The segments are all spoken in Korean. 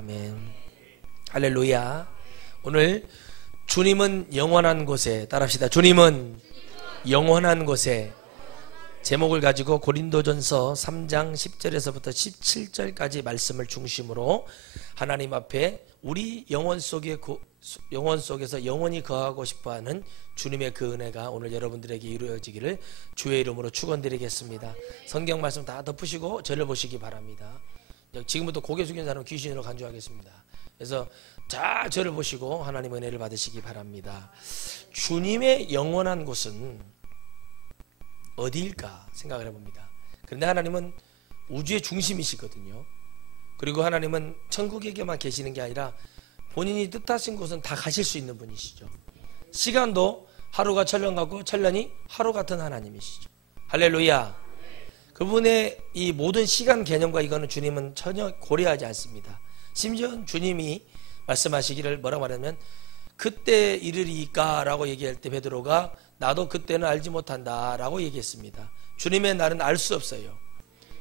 아멘. 할렐루야. 오늘 주님은 영원한 곳에, 따라합시다. 주님은 영원한 곳에, 제목을 가지고 고린도전서 3장 10절에서부터 17절까지 말씀을 중심으로 하나님 앞에 우리 영혼 속에서 영원히 거하고 싶어하는 주님의 그 은혜가 오늘 여러분들에게 이루어지기를 주의 이름으로 축원드리겠습니다. 성경 말씀 다 덮으시고 저를 보시기 바랍니다. 지금부터 고개 숙인 사람 귀신으로 간주하겠습니다. 그래서 자 저를 보시고 하나님 은혜를 받으시기 바랍니다. 주님의 영원한 곳은 어디일까 생각을 해봅니다. 그런데 하나님은 우주의 중심이시거든요. 그리고 하나님은 천국에게만 계시는 게 아니라 본인이 뜻하신 곳은 다 가실 수 있는 분이시죠. 시간도 하루가 천년 같고 천년이 하루 같은 하나님이시죠. 할렐루야. 그분의 이 모든 시간 개념과 이거는 주님은 전혀 고려하지 않습니다. 심지어 주님이 말씀하시기를 뭐라고 말하냐면 그때 이르리까 라고 얘기할 때 베드로가 나도 그때는 알지 못한다 라고 얘기했습니다. 주님의 날은 알 수 없어요.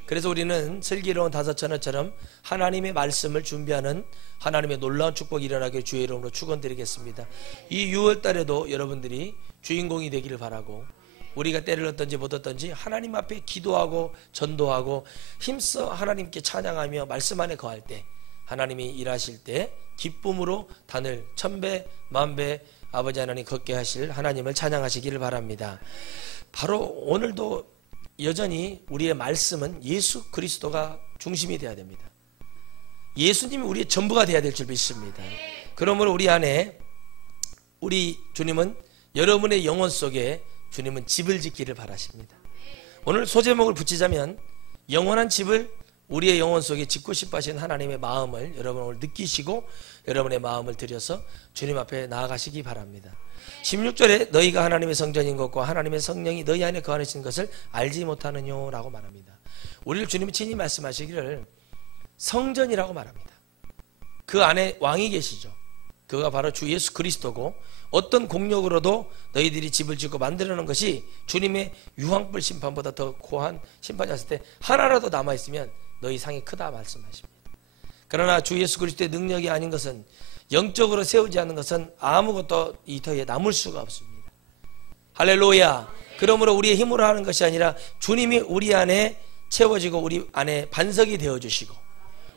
그래서 우리는 슬기로운 다섯처녀처럼 하나님의 말씀을 준비하는 하나님의 놀라운 축복이 일어나길 주의 이름으로 축원드리겠습니다. 이 6월달에도 여러분들이 주인공이 되기를 바라고, 우리가 때를 얻든지 못 얻든지 하나님 앞에 기도하고 전도하고 힘써 하나님께 찬양하며 말씀 안에 거할 때, 하나님이 일하실 때 기쁨으로 단을 천배 만배 아버지 하나님 걷게 하실 하나님을 찬양하시기를 바랍니다. 바로 오늘도 여전히 우리의 말씀은 예수 그리스도가 중심이 되어야 됩니다. 예수님이 우리의 전부가 되어야 될 줄 믿습니다. 그러므로 우리 안에 우리 주님은 여러분의 영혼 속에 주님은 집을 짓기를 바라십니다. 오늘 소제목을 붙이자면 영원한 집을 우리의 영혼 속에 짓고 싶어 하시는 하나님의 마음을 여러분 오늘 느끼시고 여러분의 마음을 들여서 주님 앞에 나아가시기 바랍니다. 16절에 너희가 하나님의 성전인 것과 하나님의 성령이 너희 안에 거하시는 것을 알지 못하느뇨 라고 말합니다. 우리를 주님이 친히 말씀하시기를 성전이라고 말합니다. 그 안에 왕이 계시죠. 그가 바로 주 예수 그리스도고, 어떤 공력으로도 너희들이 집을 짓고 만들어 놓은 것이 주님의 유황불 심판보다 더 고한 심판이 왔을 때 하나라도 남아있으면 너희 상이 크다 말씀하십니다. 그러나 주 예수 그리스도의 능력이 아닌 것은, 영적으로 세우지 않는 것은 아무것도 이 터에 남을 수가 없습니다. 할렐루야. 그러므로 우리의 힘으로 하는 것이 아니라 주님이 우리 안에 채워지고 우리 안에 반석이 되어주시고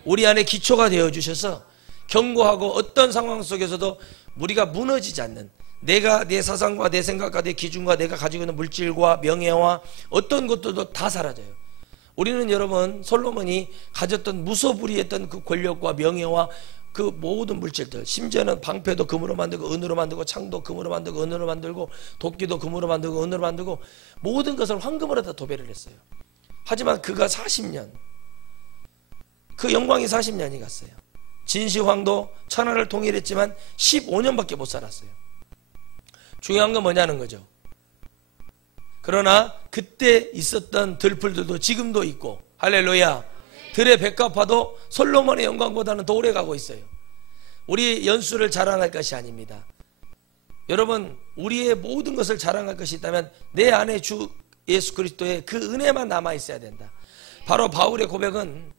우리 안에 기초가 되어주셔서 견고하고 어떤 상황 속에서도 우리가 무너지지 않는, 내가 내 사상과 내 생각과 내 기준과 내가 가지고 있는 물질과 명예와 어떤 것들도 다 사라져요. 우리는 여러분 솔로몬이 가졌던 무소불위했던 그 권력과 명예와 그 모든 물질들, 심지어는 방패도 금으로 만들고 은으로 만들고 창도 금으로 만들고 은으로 만들고 도끼도 금으로 만들고 은으로 만들고 모든 것을 황금으로 다 도배를 했어요. 하지만 그가 40년, 그 영광이 40년이 갔어요. 진시황도 천하를 통일했지만 15년밖에 못 살았어요. 중요한 건 뭐냐는 거죠. 그러나 그때 있었던 들풀들도 지금도 있고, 할렐루야. 들의 백합화도 솔로몬의 영광보다는 더 오래 가고 있어요. 우리 연수를 자랑할 것이 아닙니다. 여러분, 우리의 모든 것을 자랑할 것이 있다면 내 안에 주 예수 그리스도의 그 은혜만 남아 있어야 된다. 바로 바울의 고백은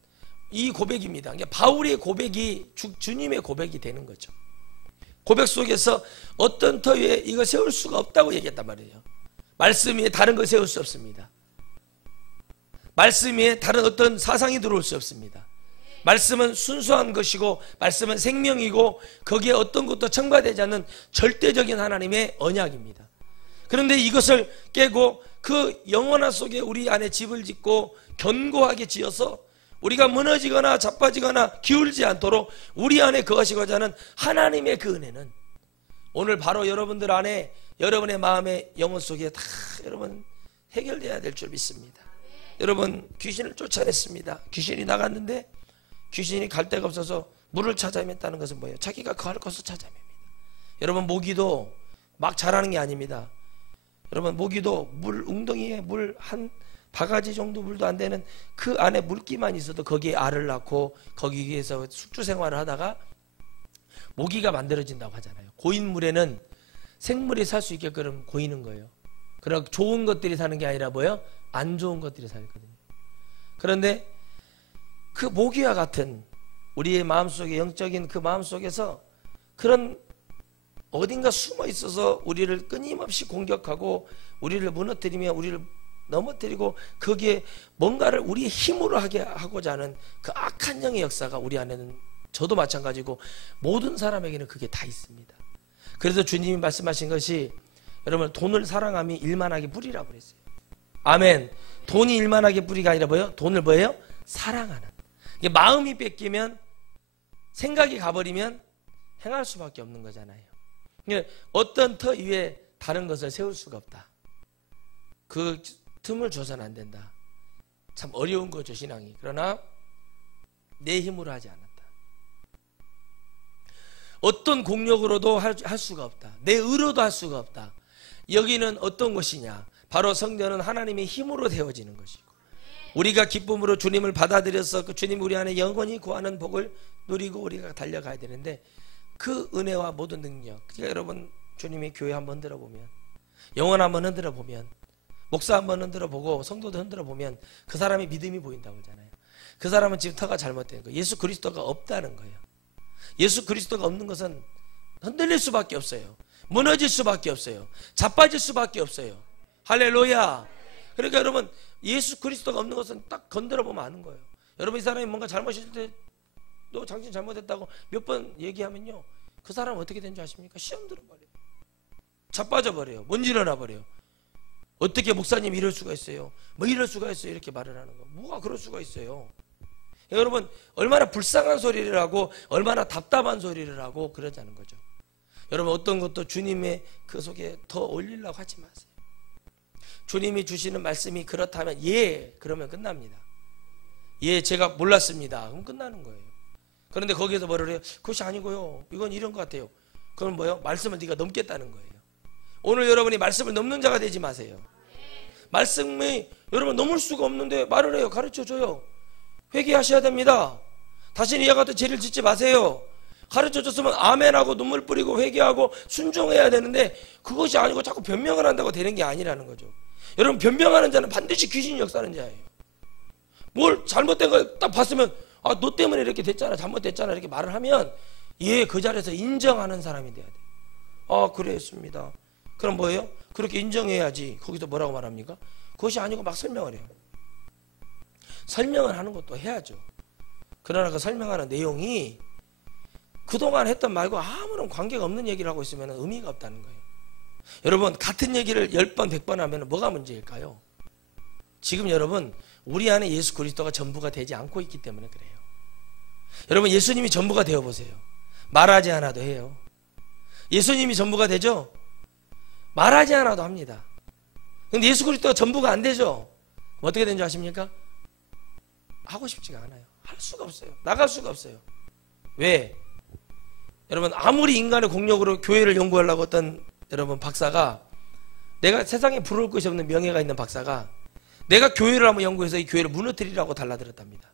이 고백입니다. 그러니까 바울의 고백이 주님의 고백이 되는 거죠. 고백 속에서 어떤 터 위에 이거 세울 수가 없다고 얘기했단 말이에요. 말씀 위에 다른 거 세울 수 없습니다. 말씀 위에 다른 어떤 사상이 들어올 수 없습니다. 말씀은 순수한 것이고 말씀은 생명이고 거기에 어떤 것도 첨가되지 않는 절대적인 하나님의 언약입니다. 그런데 이것을 깨고 그 영원한 속에 우리 안에 집을 짓고 견고하게 지어서 우리가 무너지거나 자빠지거나 기울지 않도록 우리 안에 거하시고자 하는 하나님의 그 은혜는 오늘 바로 여러분들 안에, 여러분의 마음의 영혼 속에 다 여러분 해결돼야 될 줄 믿습니다. 여러분, 귀신을 쫓아냈습니다. 귀신이 나갔는데 귀신이 갈 데가 없어서 물을 찾아 헤맸다는 것은 뭐예요? 자기가 거할 곳을 찾아 헤맵니다. 여러분, 모기도 막 자라는 게 아닙니다. 여러분, 모기도 물, 웅덩이에 물 한 바가지 정도 물도 안 되는 그 안에 물기만 있어도 거기에 알을 낳고 거기에서 숙주 생활을 하다가 모기가 만들어진다고 하잖아요. 고인 물에는 생물이 살 수 있게끔 고이는 거예요. 그러나 좋은 것들이 사는 게 아니라 뭐예요? 안 좋은 것들이 살거든요. 그런데 그 모기와 같은 우리의 마음속에 영적인 그 마음속에서 그런 어딘가 숨어 있어서 우리를 끊임없이 공격하고 우리를 무너뜨리며 우리를 넘어뜨리고 거기에 뭔가를 우리의 힘으로 하고자 하는 그 악한 영의 역사가 우리 안에는 저도 마찬가지고 모든 사람에게는 그게 다 있습니다. 그래서 주님이 말씀하신 것이 여러분 돈을 사랑함이 일만하게 뿌리라고 그랬어요. 아멘. 돈이 일만하게 뿌리가 아니라 뭐예요? 돈을 뭐예요? 사랑하는. 이게 마음이 뺏기면 생각이 가버리면 행할 수밖에 없는 거잖아요. 어떤 터 위에 다른 것을 세울 수가 없다. 그 틈을 줘서는 안 된다. 참 어려운 거죠, 신앙이. 그러나 내 힘으로 하지 않았다. 어떤 공력으로도 할 수가 없다. 내 의로도 할 수가 없다. 여기는 어떤 것이냐? 바로 성전은 하나님의 힘으로 되어지는 것이고 우리가 기쁨으로 주님을 받아들여서 그 주님 우리 안에 영원히 구하는 복을 누리고 우리가 달려가야 되는데 그 은혜와 모든 능력, 그러니까 여러분 주님이 교회 한번 흔들어 보면, 영혼 한번 흔들어 보면, 목사 한번 흔들어 보고 성도도 흔들어 보면 그 사람이 믿음이 보인다고 하잖아요. 그 사람은 지금 터가 잘못된 거예요. 예수 그리스도가 없다는 거예요. 예수 그리스도가 없는 것은 흔들릴 수밖에 없어요. 무너질 수밖에 없어요. 자빠질 수밖에 없어요. 할렐루야. 그러니까 여러분 예수 그리스도가 없는 것은 딱 건드려 보면 아는 거예요. 여러분 이 사람이 뭔가 잘못했을 때 너 당신 잘못했다고 몇 번 얘기하면요, 그 사람 어떻게 된 줄 아십니까? 시험 들어버려요. 자빠져 버려요. 못 일어나 버려요. 어떻게 목사님 이럴 수가 있어요? 뭐 이럴 수가 있어요? 이렇게 말을 하는 거. 뭐가 그럴 수가 있어요? 여러분 얼마나 불쌍한 소리를 하고 얼마나 답답한 소리를 하고 그러자는 거죠. 여러분 어떤 것도 주님의 그 속에 더 올리려고 하지 마세요. 주님이 주시는 말씀이 그렇다면 예, 그러면 끝납니다. 예, 제가 몰랐습니다. 그럼 끝나는 거예요. 그런데 거기에서 뭐를 해요? 그것이 아니고요, 이건 이런 것 같아요. 그건 뭐예요? 말씀을 네가 넘겠다는 거예요. 오늘 여러분이 말씀을 넘는 자가 되지 마세요. 말씀이 여러분 넘을 수가 없는데 말을 해요. 가르쳐줘요. 회개하셔야 됩니다. 다시는 이와 같은 죄를 짓지 마세요. 가르쳐줬으면 아멘하고 눈물 뿌리고 회개하고 순종해야 되는데 그것이 아니고 자꾸 변명을 한다고 되는 게 아니라는 거죠. 여러분 변명하는 자는 반드시 귀신이 역사하는 자예요. 뭘 잘못된 걸 딱 봤으면 아, 너 때문에 이렇게 됐잖아, 잘못됐잖아 이렇게 말을 하면 예, 그 자리에서 인정하는 사람이 돼야 돼요. 아, 그랬습니다. 그럼 뭐예요? 그렇게 인정해야지. 거기서 뭐라고 말합니까? 그것이 아니고 막 설명을 해요. 설명을 하는 것도 해야죠. 그러나 그 설명하는 내용이 그동안 했던 말과 아무런 관계가 없는 얘기를 하고 있으면 의미가 없다는 거예요. 여러분 같은 얘기를 10번 100번 하면 뭐가 문제일까요? 지금 여러분 우리 안에 예수 그리스도가 전부가 되지 않고 있기 때문에 그래요. 여러분 예수님이 전부가 되어보세요. 말하지 않아도 해요. 예수님이 전부가 되죠? 말하지 않아도 합니다. 근데 예수 그리스도가 전부가 안 되죠? 어떻게 된 줄 아십니까? 하고 싶지가 않아요. 할 수가 없어요. 나갈 수가 없어요. 왜? 여러분 아무리 인간의 공력으로 교회를 연구하려고 했던 여러분 박사가, 내가 세상에 부러울 것이 없는 명예가 있는 박사가 내가 교회를 한번 연구해서 이 교회를 무너뜨리라고 달라들었답니다.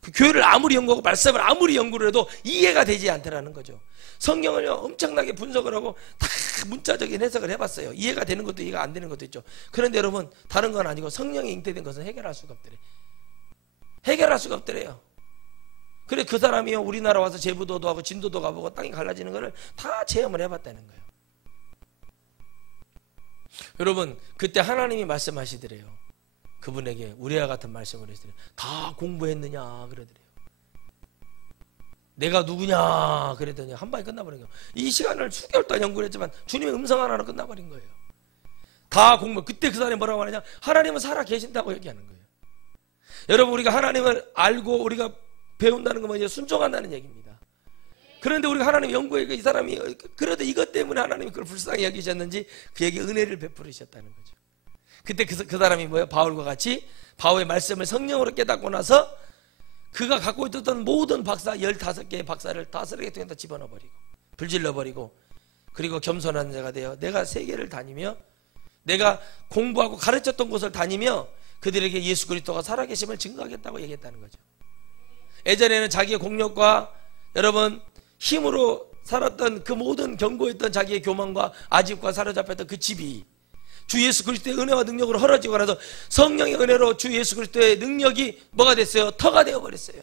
그 교회를 아무리 연구하고 말씀을 아무리 연구를 해도 이해가 되지 않더라는 거죠. 성경을요 엄청나게 분석을 하고 다 문자적인 해석을 해봤어요. 이해가 되는 것도 이해가 안 되는 것도 있죠. 그런데 여러분 다른 건 아니고 성령에 잉태된 것은 해결할 수가 없더래. 해결할 수가 없더래요. 그래 그 사람이요 우리나라 와서 제부도도 하고 진도도 가보고 땅이 갈라지는 거를 다 체험을 해봤다는 거예요. 여러분 그때 하나님이 말씀하시더래요. 그분에게 우리와 같은 말씀을 했더래요. 다 공부했느냐 그러더래요. 내가 누구냐 그랬더니 한 방에 끝나버린 거예요. 이 시간을 수개월 동안 연구를 했지만 주님의 음성 하나로 끝나버린 거예요. 다 공부. 그때 그 사람이 뭐라고 하느냐, 하나님은 살아 계신다고 얘기하는 거예요. 여러분 우리가 하나님을 알고 우리가 배운다는 건 이제 순종한다는 얘기입니다. 그런데 우리가 하나님 연구해 이 사람이 그래도 이것 때문에 하나님이 그걸 불쌍히 여기셨는지 그에게 은혜를 베풀으셨다는 거죠. 그때 그 사람이 뭐예요? 바울과 같이 바울의 말씀을 성령으로 깨닫고 나서 그가 갖고 있었던 모든 박사 15개의 박사를 다스리게 통해서 집어넣어버리고 불질러버리고 그리고 겸손한 자가 되어 내가 세계를 다니며 내가 공부하고 가르쳤던 곳을 다니며 그들에게 예수 그리스도가 살아계심을 증거하겠다고 얘기했다는 거죠. 예전에는 자기의 공력과 여러분 힘으로 살았던 그 모든 견고했던 자기의 교만과 아집과 사로잡혔던 그 집이 주 예수 그리스도의 은혜와 능력으로 헐어지고 나서 성령의 은혜로 주 예수 그리스도의 능력이 뭐가 됐어요? 터가 되어버렸어요.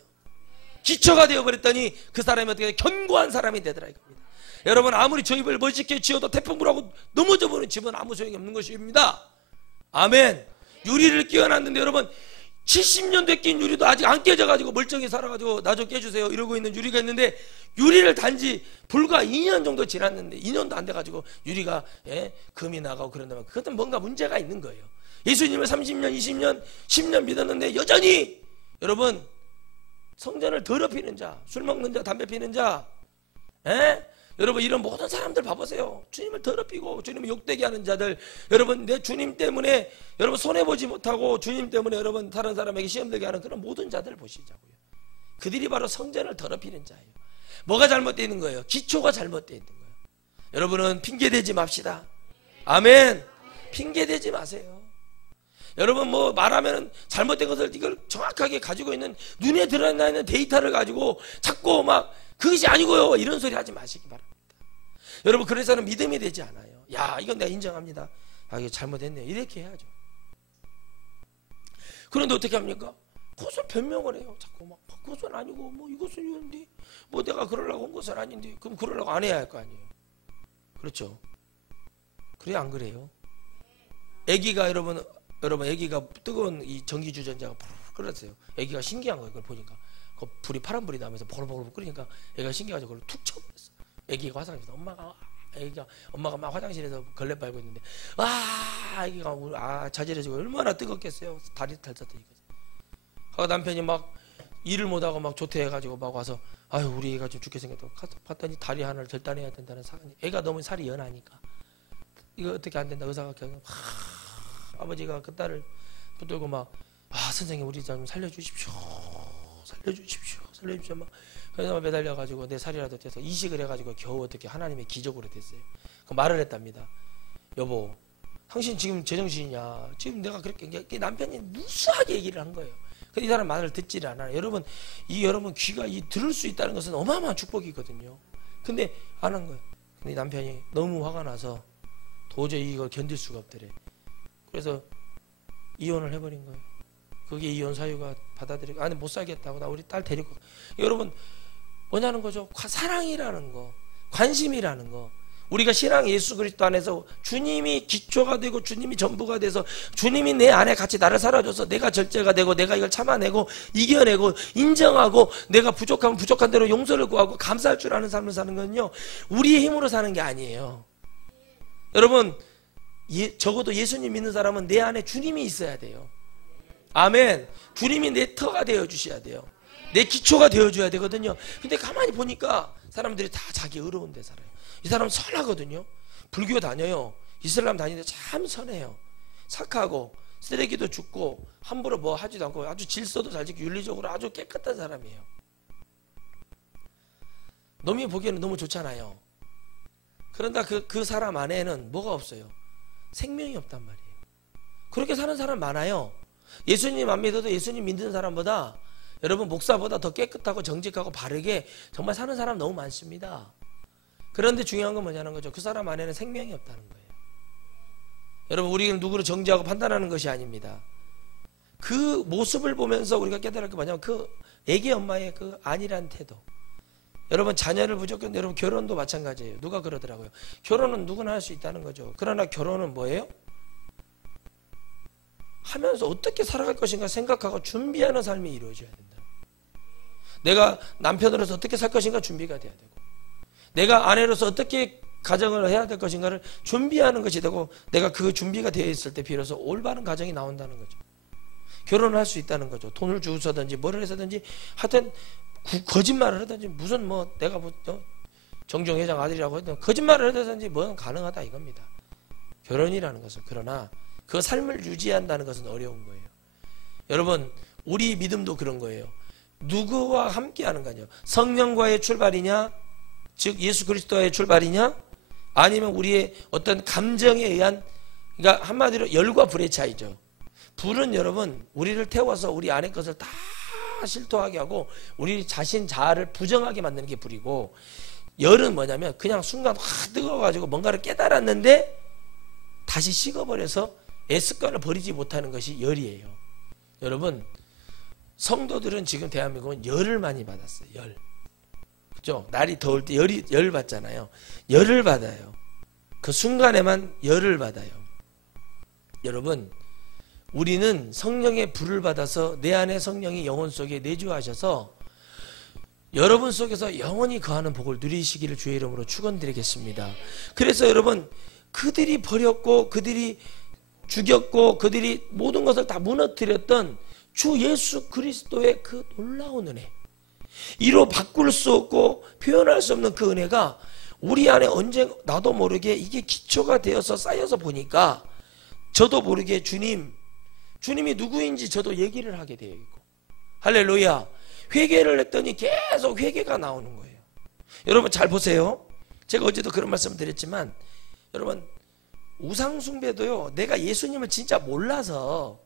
기초가 되어버렸더니 그 사람이 어떻게 견고한 사람이 되더라 이겁니다. 여러분, 아무리 저 입을 멋있게 지어도 태풍 불하고 넘어져 버리는 집은 아무 소용이 없는 것입니다. 아멘. 유리를 끼워놨는데 여러분, 70년 됐긴 유리도 아직 안 깨져가지고 멀쩡히 살아가지고 나 좀 깨주세요 이러고 있는 유리가 있는데, 유리를 단지 불과 2년 정도 지났는데 2년도 안 돼가지고 유리가 금이 나가고 그런다면 그것은 뭔가 문제가 있는 거예요. 예수님을 30년 20년 10년 믿었는데 여전히 여러분, 성전을 더럽히는 자, 술 먹는 자, 담배 피는 자, 여러분, 이런 모든 사람들 봐보세요. 주님을 더럽히고 주님을 욕되게 하는 자들, 여러분, 내 주님 때문에 여러분 손해보지 못하고 주님 때문에 여러분 다른 사람에게 시험 들게 하는 그런 모든 자들을 보시자고요. 그들이 바로 성전을 더럽히는 자예요. 뭐가 잘못되어 있는 거예요? 기초가 잘못되어 있는 거예요. 여러분은 핑계대지 맙시다. 아멘. 핑계대지 마세요. 여러분, 뭐 말하면 잘못된 것을 이걸 정확하게 가지고 있는, 눈에 드러나 있는 데이터를 가지고 자꾸 막 그것이 아니고요 이런 소리 하지 마시기 바랍니다. 여러분, 그래서는 믿음이 되지 않아요. 야, 이건 내가 인정합니다. 아, 이거 잘못했네요. 이렇게 해야죠. 그런데 어떻게 합니까? 그것을 변명을 해요. 자꾸 막 그것은 아니고 뭐 이것은 이건데 뭐 내가 그러려고 한 것은 아닌데, 그럼 그러려고 안 해야 할 거 아니에요. 그렇죠? 그래요, 안 그래요? 아기가 여러분 아기가 뜨거운 이 전기 주전자가 끓었어요. 아기가 신기한 거예요. 그걸 보니까 그 불이 파란 불이 나면서 보글보글 끓으니까 애가 신기해가지고 그걸 툭 쳐버렸어. 아기가 화장실에서 엄마가 막 화장실에서 걸레 빨고 있는데 아기가 자질해지고 얼마나 뜨겁겠어요. 다리 탈쳤더니 거지. 하고 남편이 막 일을 못하고 막 조퇴해가지고 막 와서 아유, 우리 애가 좀 죽게 생겼다고 봤더니 다리 하나를 절단해야 된다는 사건이, 애가 너무 살이 연하니까 이거 어떻게 안 된다. 의사가 결국 아버지가 그 딸을 붙들고 막 선생님 우리 좀 살려주십시오 막 그래서 매달려가지고 내 살이라도 떼서 이식을 해가지고 겨우 어떻게 하나님의 기적으로 됐어요. 그 말을 했답니다. 여보, 당신 지금 제정신이냐? 지금 내가 그렇게, 남편이 무수하게 얘기를 한 거예요. 근데 이 사람 말을 듣지를 않아요. 여러분, 여러분 귀가 들을 수 있다는 것은 어마어마한 축복이거든요. 근데 안 한 거예요. 근데 남편이 너무 화가 나서 도저히 이걸 견딜 수가 없더래. 그래서 이혼을 해버린 거예요. 그게 이혼 사유가 받아들이고, 아니 못 살겠다고, 나 우리 딸 데리고. 여러분, 뭐냐는 거죠? 사랑이라는 거, 관심이라는 거. 우리가 신앙 예수 그리스도 안에서 주님이 기초가 되고 주님이 전부가 돼서 주님이 내 안에 같이 나를 살아줘서 내가 절제가 되고 내가 이걸 참아내고 이겨내고 인정하고 내가 부족하면 부족한 대로 용서를 구하고 감사할 줄 아는 삶을 사는 건요, 우리의 힘으로 사는 게 아니에요. 여러분, 적어도 예수님 믿는 사람은 내 안에 주님이 있어야 돼요. 아멘. 주님이 내 터가 되어주셔야 돼요. 내 기초가 되어줘야 되거든요. 근데 가만히 보니까 사람들이 다 자기 의로운 데 살아요. 이 사람 선하거든요. 불교 다녀요. 이슬람 다니는데 참 선해요. 착하고 쓰레기도 줍고 함부로 뭐 하지도 않고 아주 질서도 잘 지키고 윤리적으로 아주 깨끗한 사람이에요. 놈이 보기에는 너무 좋잖아요. 그런데 그 사람 안에는 뭐가 없어요? 생명이 없단 말이에요. 그렇게 사는 사람 많아요. 예수님 안 믿어도 예수님 믿는 사람보다 여러분 목사보다 더 깨끗하고 정직하고 바르게 정말 사는 사람 너무 많습니다. 그런데 중요한 건 뭐냐는 거죠. 그 사람 안에는 생명이 없다는 거예요. 여러분, 우리는 누구를 정죄하고 판단하는 것이 아닙니다. 그 모습을 보면서 우리가 깨달을 게 뭐냐면 그 애기 엄마의 그 안일한 태도. 여러분, 자녀를 무조건, 여러분 결혼도 마찬가지예요. 누가 그러더라고요. 결혼은 누구나 할 수 있다는 거죠. 그러나 결혼은 뭐예요? 하면서 어떻게 살아갈 것인가 생각하고 준비하는 삶이 이루어져야 된다. 내가 남편으로서 어떻게 살 것인가 준비가 돼야 되고, 내가 아내로서 어떻게 가정을 해야 될 것인가를 준비하는 것이 되고, 내가 그 준비가 되어 있을 때 비로소 올바른 가정이 나온다는 거죠. 결혼을 할 수 있다는 거죠. 돈을 주서든지 뭐를 해서든지 하여튼 거짓말을 하든지 무슨 뭐 내가 뭐 정종회장 아들이라고 했던 거짓말을 하든지 뭐는 가능하다 이겁니다. 결혼이라는 것은. 그러나 그 삶을 유지한다는 것은 어려운 거예요. 여러분, 우리 믿음도 그런 거예요. 누구와 함께하는 거냐? 성령과의 출발이냐? 즉 예수 그리스도와의 출발이냐? 아니면 우리의 어떤 감정에 의한, 그러니까 한마디로 열과 불의 차이죠. 불은 여러분 우리를 태워서 우리 안의 것을 다 실토하게 하고 우리 자신 자아를 부정하게 만드는 게 불이고, 열은 뭐냐면 그냥 순간 확 뜨거워가지고 뭔가를 깨달았는데 다시 식어버려서 습관을 버리지 못하는 것이 열이에요. 여러분, 성도들은 지금 대한민국은 열을 많이 받았어요. 열. 그죠? 날이 더울 때 열 받잖아요. 열을 받아요. 그 순간에만 열을 받아요. 여러분, 우리는 성령의 불을 받아서 내 안에 성령이 영혼 속에 내주하셔서 여러분 속에서 영원히 거하는 복을 누리시기를 주의 이름으로 축원드리겠습니다. 그래서 여러분, 그들이 버렸고 그들이 죽였고 그들이 모든 것을 다 무너뜨렸던 주 예수 그리스도의 그 놀라운 은혜, 이로 바꿀 수 없고 표현할 수 없는 그 은혜가 우리 안에 언제 나도 모르게 이게 기초가 되어서 쌓여서 보니까 저도 모르게 주님이 누구인지 저도 얘기를 하게 되어 있고, 할렐루야. 회개를 했더니 계속 회개가 나오는 거예요. 여러분 잘 보세요. 제가 어제도 그런 말씀을 드렸지만, 여러분 우상숭배도요, 내가 예수님을 진짜 몰라서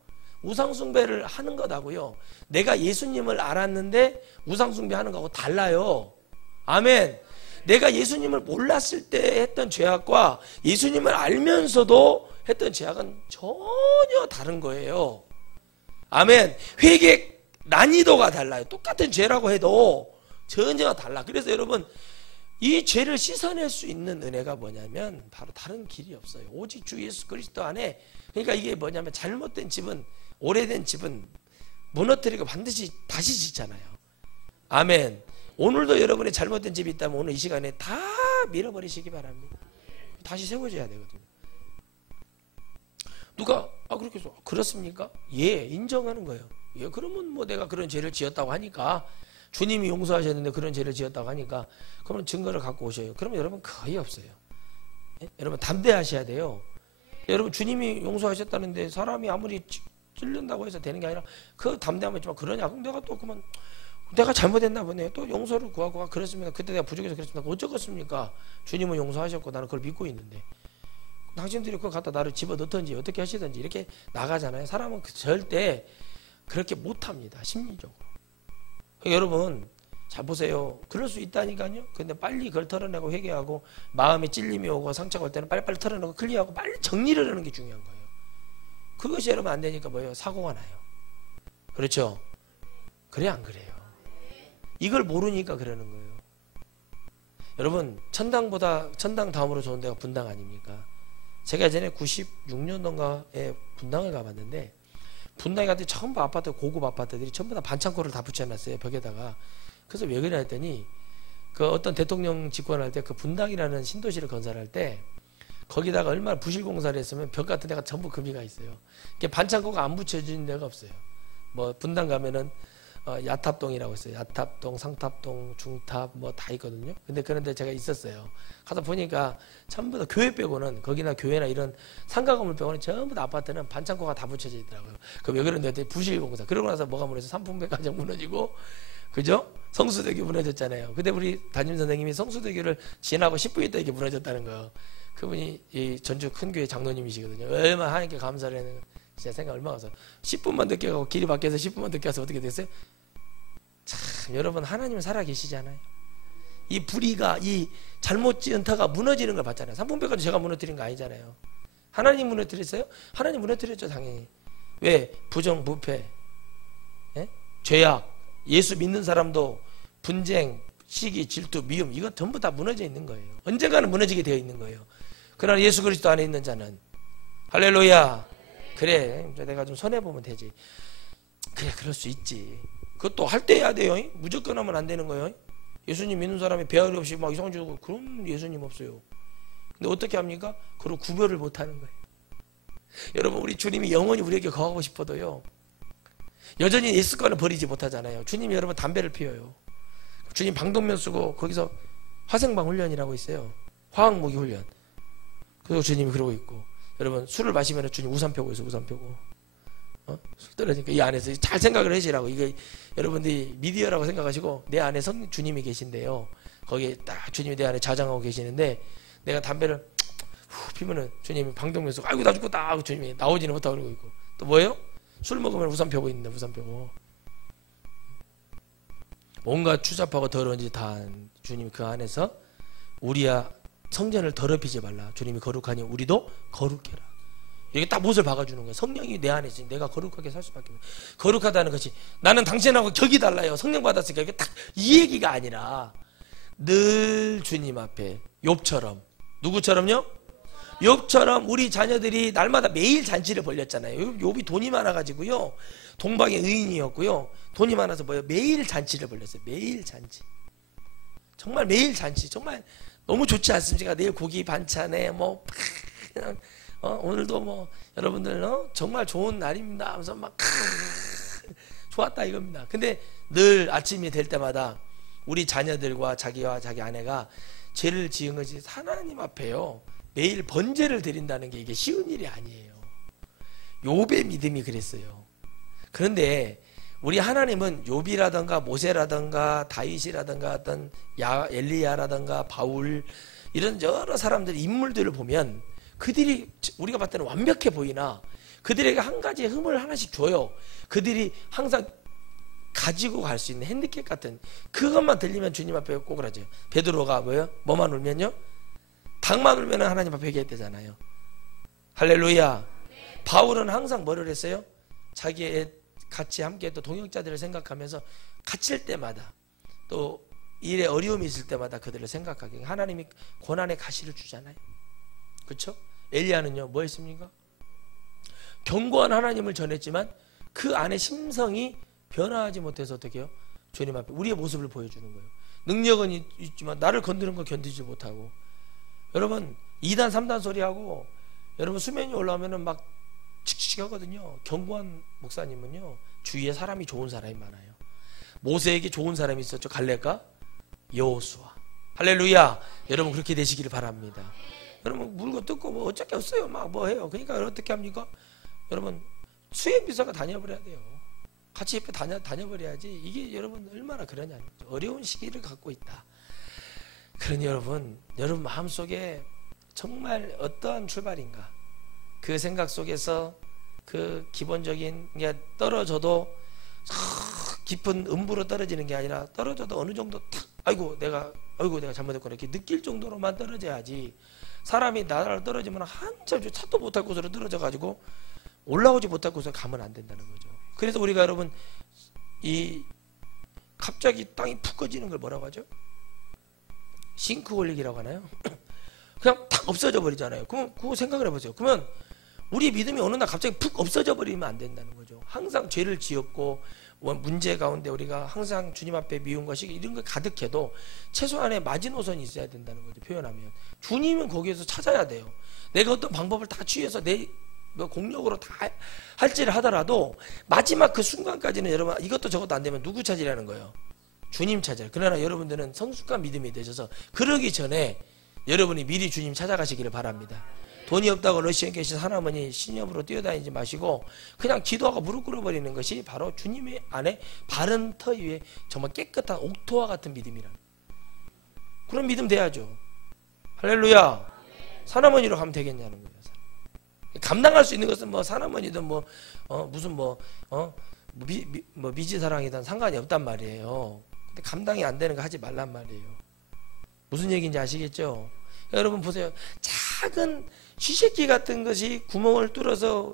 우상숭배를 하는 것하고요, 내가 예수님을 알았는데 우상숭배하는 거하고 달라요. 아멘. 내가 예수님을 몰랐을 때 했던 죄악과 예수님을 알면서도 했던 죄악은 전혀 다른 거예요. 아멘. 회개 난이도가 달라요. 똑같은 죄라고 해도 전혀 달라. 그래서 여러분, 이 죄를 씻어낼 수 있는 은혜가 뭐냐면 바로 다른 길이 없어요. 오직 주 예수 그리스도 안에. 그러니까 이게 뭐냐면, 잘못된 집은, 오래된 집은 무너뜨리고 반드시 다시 짓잖아요. 아멘. 오늘도 여러분의 잘못된 집이 있다면 오늘 이 시간에 다 밀어버리시기 바랍니다. 다시 세워져야 되거든요. 누가 그렇게 해서 그렇습니까? 예, 인정하는 거예요. 예, 그러면 뭐 내가 그런 죄를 지었다고 하니까, 주님이 용서하셨는데 그런 죄를 지었다고 하니까, 그러면 증거를 갖고 오셔요. 그러면 여러분 거의 없어요. 예? 여러분 담대하셔야 돼요. 여러분 주님이 용서하셨다는데 사람이 아무리 찔른다고 해서 되는 게 아니라, 그 담대함은 있지만, 그러냐? 그럼 내가 또 그러면 내가 잘못했나 보네. 또 용서를 구하고, 그렇습니까? 그때 내가 부족해서 그랬습니까? 어쩌겠습니까? 주님은 용서하셨고 나는 그걸 믿고 있는데, 당신들이 그걸 갖다 나를 집어넣든지 어떻게 하시든지 이렇게 나가잖아요. 사람은 절대 그렇게 못합니다. 심리적으로. 여러분 잘 보세요. 그럴 수 있다니까요. 근데 빨리 그걸 털어내고 회개하고, 마음에 찔림이 오고 상처가 올 때는 빨리빨리 털어내고 클리어하고 빨리 정리를 하는 게 중요한 거예요. 그것이 여러분 안 되니까 뭐예요? 사고가 나요. 그렇죠? 그래 안 그래요? 이걸 모르니까 그러는 거예요. 여러분, 천당 다음으로 좋은 데가 분당 아닙니까? 제가 예전에 96년도인가에 분당을 가봤는데, 분당에 갔더니 전부 아파트, 고급 아파트들이 전부 다 반창고를 다 붙여놨어요, 벽에다가. 그래서 왜 그러냐 했더니, 그 어떤 대통령 집권할 때 그 분당이라는 신도시를 건설할 때 거기다가 얼마나 부실공사를 했으면 벽 같은 데가 전부 금이가 있어요. 반창고가 안 붙여진 데가 없어요. 뭐 분당 가면은 야탑동이라고 있어요. 야탑동, 상탑동, 중탑 뭐 다 있거든요. 근데 그런데 제가 있었어요. 가서 보니까 전부 다 교회 빼고는, 거기나 교회나 이런 상가 건물 빼고는 전부 다 아파트는 반창고가 다 붙여져 있더라고요. 그 왜 그런데 했더니 부실공사. 그러고 나서 뭐가 무너져? 삼풍백화점 무너지고, 그죠? 성수대교 무너졌잖아요. 근데 우리 담임 선생님이 성수대교를 지나고 10분 있다 이렇게 무너졌다는 거. 그분이 이 전주 큰 교회 장로님이시거든요. 얼마나 하나님께 감사를 했는, 진짜 생각 얼마나 가서 10분만 늦게 가고 길이 바뀌어서 10분만 늦게 가서 어떻게 됐어요? 참, 여러분 하나님은 살아 계시잖아요. 이 불의가, 이 잘못 지은 터가 무너지는 걸 봤잖아요. 삼풍백화점 제가 무너뜨린 거 아니잖아요. 하나님 무너뜨렸어요? 하나님 무너뜨렸죠, 당연히. 왜? 부정부패, 예? 죄악, 예수 믿는 사람도 분쟁, 시기, 질투, 미움, 이거 전부 다 무너져 있는 거예요. 언젠가는 무너지게 되어 있는 거예요. 그러나 예수 그리스도 안에 있는 자는, 할렐루야. 그래, 내가 좀 손해보면 되지. 그래, 그럴 수 있지. 그것도 할 때 해야 돼요. 무조건 하면 안 되는 거예요. 예수님 믿는 사람이 배알이 없이 막 이상한 짓 하고, 그럼 예수님 없어요. 근데 어떻게 합니까? 그걸 구별을 못 하는 거예요. 여러분, 우리 주님이 영원히 우리에게 거하고 싶어도요, 여전히 예수권을 버리지 못하잖아요. 주님이 여러분 담배를 피워요. 주님 방독면 쓰고 거기서 화생방 훈련이라고 있어요. 화학무기 훈련. 그리고 주님이 그러고 있고, 여러분 술을 마시면 주님 우산 펴고 있어. 우산 펴고 술 떨어지니까 이 안에서 잘 생각을 하시라고. 이거 여러분들이 미디어라고 생각하시고, 내 안에 주님이 계신데요, 거기에 딱 주님이 내 안에 자장하고 계시는데, 내가 담배를 후 피면은 주님이 방독면 쓰고, 아이고 나 죽겠다 하고 주님이 나오지는 못하고 그러고 있고, 또 뭐예요? 술 먹으면 우산 펴고 있는데, 우산 펴고 뭔가 추잡하고 더러운 짓 다 주님이 그 안에서, 우리야 성전을 더럽히지 말라. 주님이 거룩하니 우리도 거룩해라. 이렇게 딱 못을 박아주는 거예요. 성령이 내 안에 있으니 내가 거룩하게 살 수밖에 없어요. 거룩하다는 것이 나는 당신하고 격이 달라요. 성령 받았으니까 이게 딱 이 얘기가 아니라 늘 주님 앞에 욥처럼, 누구처럼요? 욥처럼 우리 자녀들이 날마다 매일 잔치를 벌렸잖아요. 욥이 돈이 많아가지고요, 동방의 의인이었고요, 돈이 많아서 뭐예요? 매일 잔치를 벌렸어요. 매일 잔치. 정말 매일 잔치. 정말 너무 좋지 않습니까? 내일 고기 반찬에 뭐 그냥 오늘도 뭐 여러분들 정말 좋은 날입니다 하면서 막 좋았다 이겁니다. 근데 늘 아침이 될 때마다 우리 자녀들과 자기와 자기 아내가 죄를 지은 것이 하나님 앞에요, 매일 번제를 드린다는 게 이게 쉬운 일이 아니에요. 욥의 믿음이 그랬어요. 그런데 우리 하나님은 욥이라든가 모세라든가 다윗이라든가 어떤 엘리야라든가 바울, 이런 여러 사람들 인물들을 보면 그들이 우리가 봤을 때는 완벽해 보이나 그들에게 한 가지 흠을 하나씩 줘요. 그들이 항상 가지고 갈 수 있는 핸디캡 같은 그것만 들리면 주님 앞에 꼭 그러죠. 베드로가 뭐만 울면요? 닭만 울면 하나님 앞에 회개했대잖아요. 할렐루야. 바울은 항상 뭐를 했어요? 자기의 같이 함께 했던 동역자들을 생각하면서 갇힐 때마다 또 일에 어려움이 있을 때마다 그들을 생각하게, 하나님이 고난의 가시를 주잖아요. 그렇죠? 엘리야는요 뭐 했습니까? 견고한 하나님을 전했지만 그 안에 심성이 변화하지 못해서 어떻게 해요? 주님 앞에 우리의 모습을 보여주는 거예요. 능력은 있지만 나를 건드는 거 견디지 못하고, 여러분 2단 3단 소리하고 여러분 수면이 올라오면은 막 칙칙하거든요. 견고한 목사님은요 주위에 사람이 좋은 사람이 많아요. 모세에게 좋은 사람이 있었죠. 갈렙과 여호수아. 할렐루야. 여러분 그렇게 되시기를 바랍니다. 여러분 물고 뜯고 뭐 어쩔 게 없어요. 막 뭐 해요. 그러니까 어떻게 합니까? 여러분 수행비서가 다녀버려야 돼요. 같이 옆에 다녀버려야지. 이게 여러분 얼마나 그러냐는 거죠. 어려운 시기를 갖고 있다. 그러니 여러분 마음속에 정말 어떠한 출발인가, 그 생각 속에서 그 기본적인 게 떨어져도 깊은 음부로 떨어지는 게 아니라 떨어져도 어느 정도 탁 아이고 내가 잘못했구나 이렇게 느낄 정도로만 떨어져야지. 사람이 나라로 떨어지면 한참 차도 못할 곳으로 떨어져 가지고 올라오지 못할 곳으로 가면 안 된다는 거죠. 그래서 우리가 여러분 이 갑자기 땅이 푹 꺼지는 걸 뭐라고 하죠? 싱크홀릭이라고 하나요? 그냥 탁 없어져 버리잖아요. 그럼 그거 생각을 해보세요. 그러면 우리 믿음이 어느 날 갑자기 푹 없어져 버리면 안 된다는 거죠. 항상 죄를 지었고 문제 가운데 우리가 항상 주님 앞에 미움과 시기 이런 거 가득해도 최소한의 마지노선이 있어야 된다는 거죠. 표현하면 주님은 거기에서 찾아야 돼요. 내가 어떤 방법을 다 취해서 내 공력으로 다 할지를 하더라도 마지막 그 순간까지는 여러분 이것도 저것도 안 되면 누구 찾으라는 거예요? 주님 찾아요. 그러나 여러분들은 성숙한 믿음이 되셔서 그러기 전에 여러분이 미리 주님 찾아가시기를 바랍니다. 돈이 없다고 러시아에 계신 하나머니 신협으로 뛰어다니지 마시고 그냥 기도하고 무릎 꿇어버리는 것이 바로 주님의 안에 바른 터 위에 정말 깨끗한 옥토와 같은 믿음이라는, 그런 믿음 돼야죠. 할렐루야. 사나머니로 가면 되겠냐는 거예요. 감당할 수 있는 것은 뭐 사나머니든 무슨 미지사랑이든 상관이 없단 말이에요. 근데 감당이 안 되는 거 하지 말란 말이에요. 무슨 얘기인지 아시겠죠? 여러분 보세요. 작은 쥐새끼 같은 것이 구멍을 뚫어서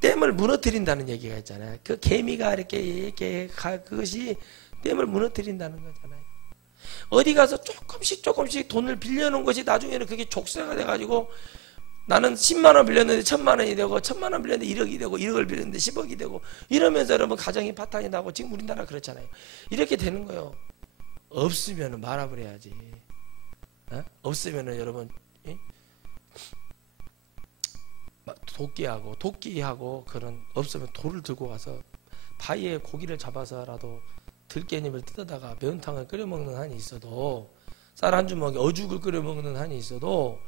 댐을 무너뜨린다는 얘기가 있잖아요. 그 개미가 이렇게 그것이 댐을 무너뜨린다는 거잖아요. 어디 가서 조금씩 돈을 빌려놓은 것이 나중에는 그게 족쇄가 돼가지고 나는 10만 원 빌렸는데 1000만 원이 되고 1000만 원 빌렸는데 1억이 되고 1억을 빌렸는데 10억이 되고 이러면서 여러분 가정이 파탄이 나고 지금 우리나라 그렇잖아요. 이렇게 되는 거예요. 없으면 말아버려야지. 없으면은 여러분 도끼하고 그런 없으면 돌을 들고 가서 바위에 고기를 잡아서라도 들깨잎을 뜯어다가 매운탕을 끓여 먹는 한이 있어도 쌀 한 주먹에 어죽을 끓여 먹는 한이 있어도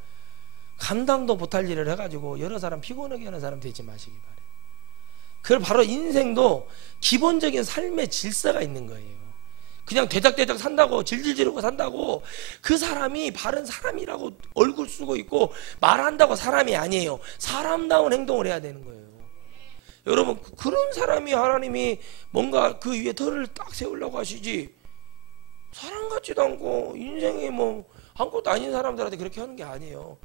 감당도 못할 일을 해가지고 여러 사람 피곤하게 하는 사람 되지 마시기 바래요. 그 바로 인생도 기본적인 삶의 질서가 있는 거예요. 그냥 대작대작 산다고 질질 지르고 산다고 그 사람이 바른 사람이라고 얼굴 쓰고 있고 말한다고 사람이 아니에요. 사람다운 행동을 해야 되는 거예요. 여러분 그런 사람이 하나님이 뭔가 그 위에 털을 딱 세우려고 하시지, 사람 같지도 않고 인생에 뭐 아무것도 아닌 사람들한테 그렇게 하는 게 아니에요.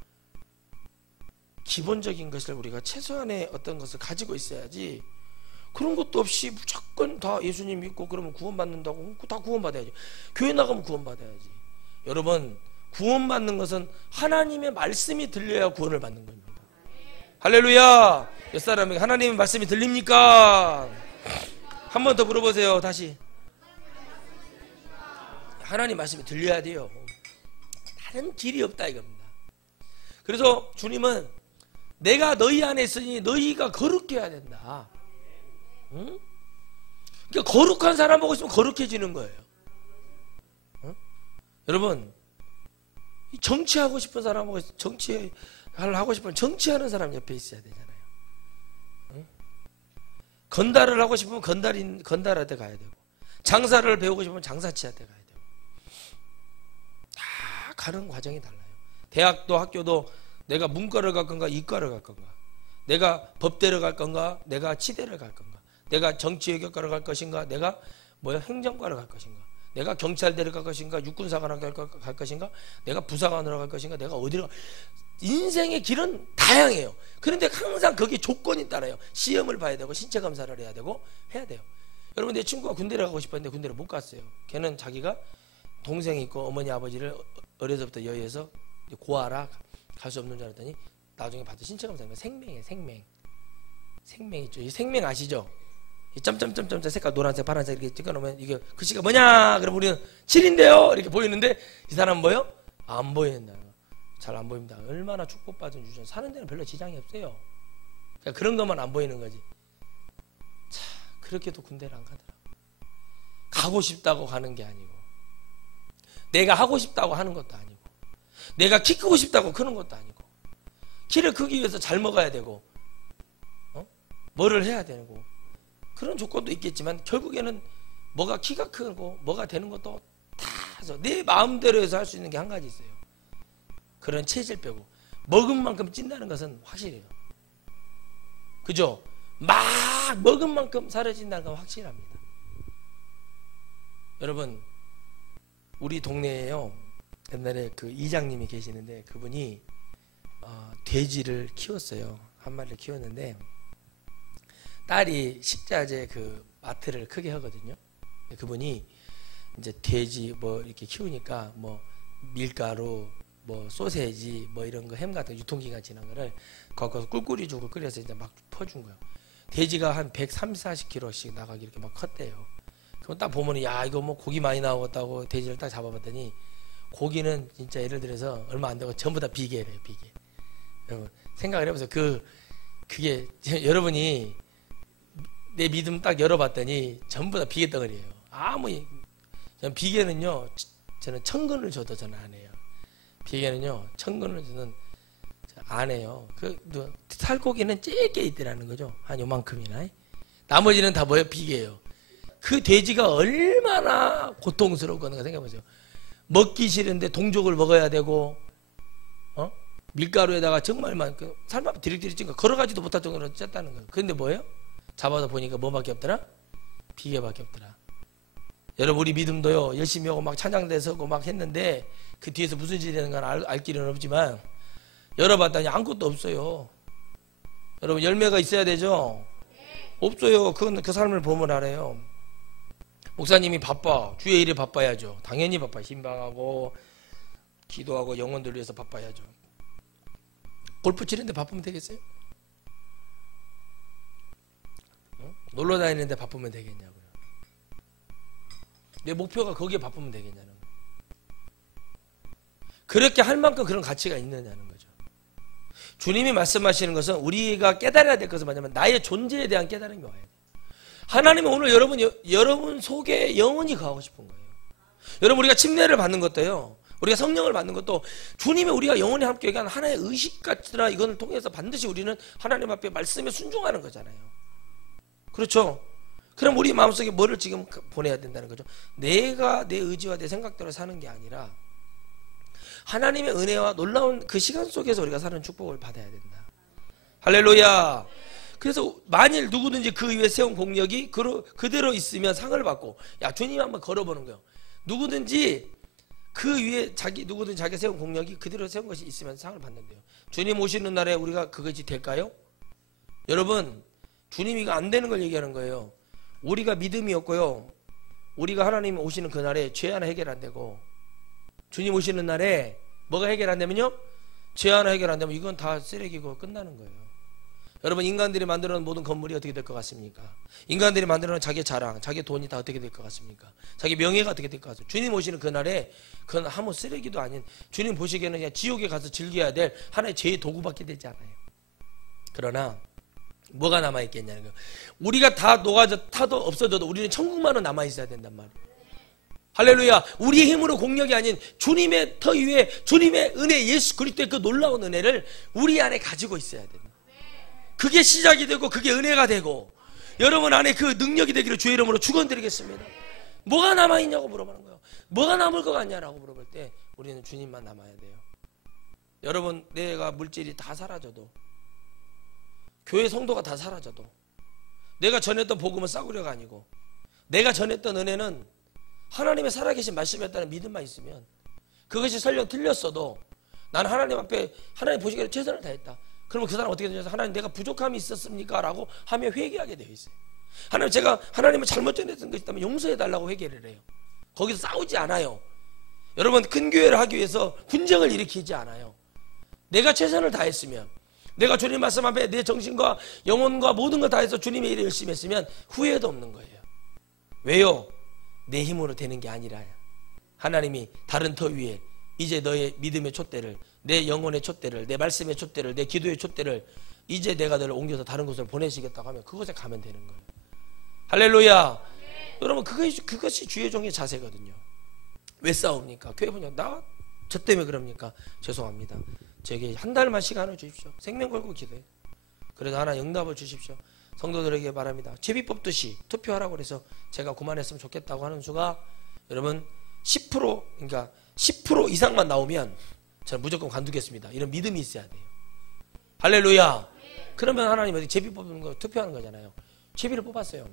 기본적인 것을 우리가 최소한의 어떤 것을 가지고 있어야지, 그런 것도 없이 무조건 다 예수님 믿고 그러면 구원받는다고, 다 구원받아야지. 교회 나가면 구원받아야지. 여러분, 구원받는 것은 하나님의 말씀이 들려야 구원을 받는 겁니다. 할렐루야. 옛사람에게 하나님의 말씀이 들립니까? 한 번 더 물어보세요. 다시. 하나님 말씀이 들려야 돼요. 다른 길이 없다 이겁니다. 그래서 주님은 내가 너희 안에 있으니 너희가 거룩해야 된다. 응? 그러니까 거룩한 사람 보고 있으면 거룩해지는 거예요. 응? 여러분, 정치하고 싶은 사람 보고 있으면 정치를 하고 싶으면 정치하는 사람 옆에 있어야 되잖아요. 응? 건달을 하고 싶으면 건달한테 가야 되고, 장사를 배우고 싶으면 장사치한테 가야 되고, 다 가는 과정이 달라요. 대학도 학교도 내가 문과를 갈 건가 이과를 갈 건가, 내가 법대를 갈 건가 내가 치대를 갈 건가, 내가 정치외교과를 갈 것인가 내가 행정과를 갈 것인가, 내가 경찰대를 갈 것인가 육군사관을 갈 것인가, 내가 부사관으로 갈 것인가, 내가 어디로 인생의 길은 다양해요. 그런데 항상 거기에 조건이 따라요. 시험을 봐야 되고 신체 검사를 해야 되고 해야 돼요. 여러분, 내 친구가 군대를 가고 싶었는데 군대를 못 갔어요. 걔는 자기가 동생이 있고 어머니 아버지를 어려서부터 여의해서 고아라 갈 수 없는 줄 알았더니 나중에 봤더니 신체 검사가 생명이에요. 생명 있죠. 이 생명 아시죠? 이 점점점점 색깔 노란색 파란색 이렇게 찍어놓으면 이게 글씨가 뭐냐? 그럼 우리는 7인데요 이렇게 보이는데 이 사람은 뭐요? 안 보인다. 잘 안 보입니다. 얼마나 축복받은 유전. 사는 데는 별로 지장이 없어요. 그러니까 그런 것만 안 보이는 거지. 자, 그렇게도 군대를 안 가더라. 가고 싶다고 가는 게 아니고, 내가 하고 싶다고 하는 것도 아니고, 내가 키 크고 싶다고 크는 것도 아니고, 키를 크기 위해서 잘 먹어야 되고, 뭐를 해야 되고, 그런 조건도 있겠지만 결국에는 뭐가 키가 크고 뭐가 되는 것도 다 해서 내 마음대로 해서 할 수 있는 게 한 가지 있어요. 그런 체질 빼고 먹은 만큼 찐다는 것은 확실해요. 그죠? 막 먹은 만큼 사라진다는 건 확실합니다. 여러분, 우리 동네에요, 옛날에 그 이장님이 계시는데 그분이 돼지를 키웠어요. 한 마리를 키웠는데 딸이 식자재 그 마트를 크게 하거든요. 그분이 이제 돼지 이렇게 키우니까 밀가루, 소세지, 이런 거 햄 같은 유통기간 지난 거를 거기서 꿀꿀이 죽을 끓여서 이제 막 퍼준 거예요. 돼지가 한 130, 40kg씩 나가기 이렇게 막 컸대요. 그럼 딱 보면은 야, 이거 고기 많이 나오겠다고 돼지를 딱 잡아봤더니 고기는 진짜 예를 들어서 얼마 안 되고 전부 다 비계래요, 비계. 여러분 생각을 해보세요. 그게 여러분이 내 믿음 딱 열어봤더니 전부 다 비계 덩어리예요. 저는 비계는요, 저는 천근을 줘도 저는 안 해요. 비계는요, 천근을 저는 안 해요. 살코기는 쬐게 있더라는 거죠. 한 요만큼이나. 나머지는 다 뭐예요? 비계예요. 그 돼지가 얼마나 고통스러울 건가 생각해보세요. 먹기 싫은데 동족을 먹어야 되고, 밀가루에다가 정말만 살만 디릭디릭 찐 거 걸어가지도 못할 정도로 쪘다는 거예요. 그런데 뭐예요? 잡아서 보니까 뭐밖에 없더라? 비계밖에 없더라. 여러분, 우리 믿음도요, 열심히 하고 막 찬양대 서고 막 했는데 그 뒤에서 무슨 일이 되는 건 알 길은 없지만 열어봤더니 아무것도 없어요. 여러분, 열매가 있어야 되죠? 없어요. 그 삶을 보면 알아요. 목사님이 바빠. 주의 일에 바빠야죠. 당연히 바빠. 신방하고 기도하고 영혼들 위해서 바빠야죠. 골프 치는데 바쁘면 되겠어요? 놀러 다니는데 바쁘면 되겠냐고요. 내 목표가 거기에 바쁘면 되겠냐는 거예요. 그렇게 할 만큼 그런 가치가 있느냐는 거죠. 주님이 말씀하시는 것은 우리가 깨달아야 될 것은 뭐냐면 나의 존재에 대한 깨달음이 와야 돼요. 하나님은 오늘 여러분 속에 영원히 거하고 싶은 거예요. 여러분, 우리가 침례를 받는 것도요, 우리가 성령을 받는 것도 주님이 우리가 영원히 함께 한 하나의 의식 같으나 이걸 통해서 반드시 우리는 하나님 앞에 말씀에 순종하는 거잖아요. 그렇죠? 그럼 우리 마음속에 뭐를 지금 보내야 된다는 거죠? 내가 내 의지와 내 생각대로 사는 게 아니라 하나님의 은혜와 놀라운 그 시간 속에서 우리가 사는 축복을 받아야 된다. 할렐루야. 그래서 만일 누구든지 그 위에 세운 공력이 그대로 있으면 상을 받고, 야, 주님 한번 걸어보는 거예요. 누구든지 그 위에 누구든 자기 세운 공력이 그대로 세운 것이 있으면 상을 받는데요. 주님 오시는 날에 우리가 그것이 될까요? 여러분, 주님이 이거 안 되는 걸 얘기하는 거예요. 우리가 믿음이 없고요, 우리가 하나님 오시는 그날에 죄 하나 해결 안 되고, 주님 오시는 날에 뭐가 해결 안 되면요, 죄 하나 해결 안 되면 이건 다 쓰레기고 끝나는 거예요. 여러분, 인간들이 만들어놓은 모든 건물이 어떻게 될 것 같습니까? 인간들이 만들어놓은 자기 자랑, 자기 돈이 다 어떻게 될 것 같습니까? 자기 명예가 어떻게 될 것 같습니까? 주님 오시는 그날에 그건 아무 쓰레기도 아닌, 주님 보시기에는 그냥 지옥에 가서 즐겨야 될 하나의 죄의 도구밖에 되지 않아요. 그러나 뭐가 남아있겠냐는 거예요. 우리가 다 녹아져 타도 없어져도 우리는 천국만은 남아있어야 된단 말이에요. 할렐루야. 우리의 힘으로 공력이 아닌 주님의 터 위에 주님의 은혜, 예수 그리스도의 그 놀라운 은혜를 우리 안에 가지고 있어야 됩니다. 그게 시작이 되고 그게 은혜가 되고 여러분 안에 그 능력이 되기를 주의 이름으로 축원드리겠습니다. 뭐가 남아있냐고 물어보는 거예요. 뭐가 남을 것 같냐라고 물어볼 때 우리는 주님만 남아야 돼요. 여러분, 내가 물질이 다 사라져도, 교회 성도가 다 사라져도, 내가 전했던 복음은 싸구려가 아니고, 내가 전했던 은혜는 하나님의 살아계신 말씀이었다는 믿음만 있으면, 그것이 설령 틀렸어도 나는 하나님 앞에 하나님 보시기에 최선을 다했다. 그러면 그 사람 어떻게 되냐면, 하나님 내가 부족함이 있었습니까? 라고 하며 회개하게 되어 있어요. 하나님, 제가 하나님을 잘못 전했던 것이 있다면 용서해달라고 회개를 해요. 거기서 싸우지 않아요. 여러분, 큰 교회를 하기 위해서 분쟁을 일으키지 않아요. 내가 최선을 다했으면, 내가 주님 말씀 앞에 내 정신과 영혼과 모든 걸 다해서 주님의 일을 열심히 했으면 후회도 없는 거예요. 왜요? 내 힘으로 되는 게 아니라 하나님이 다른 터 위에 이제 너의 믿음의 촛대를, 내 영혼의 촛대를, 내 말씀의 촛대를, 내 기도의 촛대를 이제 내가 너를 옮겨서 다른 곳을 보내시겠다고 하면 그곳에 가면 되는 거예요. 할렐루야. 여러분, 그것이 주의 종의 자세거든요. 왜 싸웁니까? 교회 보냐, 저 때문에 그럽니까? 죄송합니다. 저에게 한 달만 시간을 주십시오. 생명 걸고 기도해. 그래서 하나 응답을 주십시오. 성도들에게 바랍니다. 제비 뽑듯이 투표하라고 그래서 제가 그만했으면 좋겠다고 하는 수가 여러분 10%, 그러니까 10% 이상만 나오면 저는 무조건 관두겠습니다. 이런 믿음이 있어야 돼요. 할렐루야. 그러면 하나님 어디 제비 뽑는 거 투표하는 거잖아요. 제비를 뽑았어요.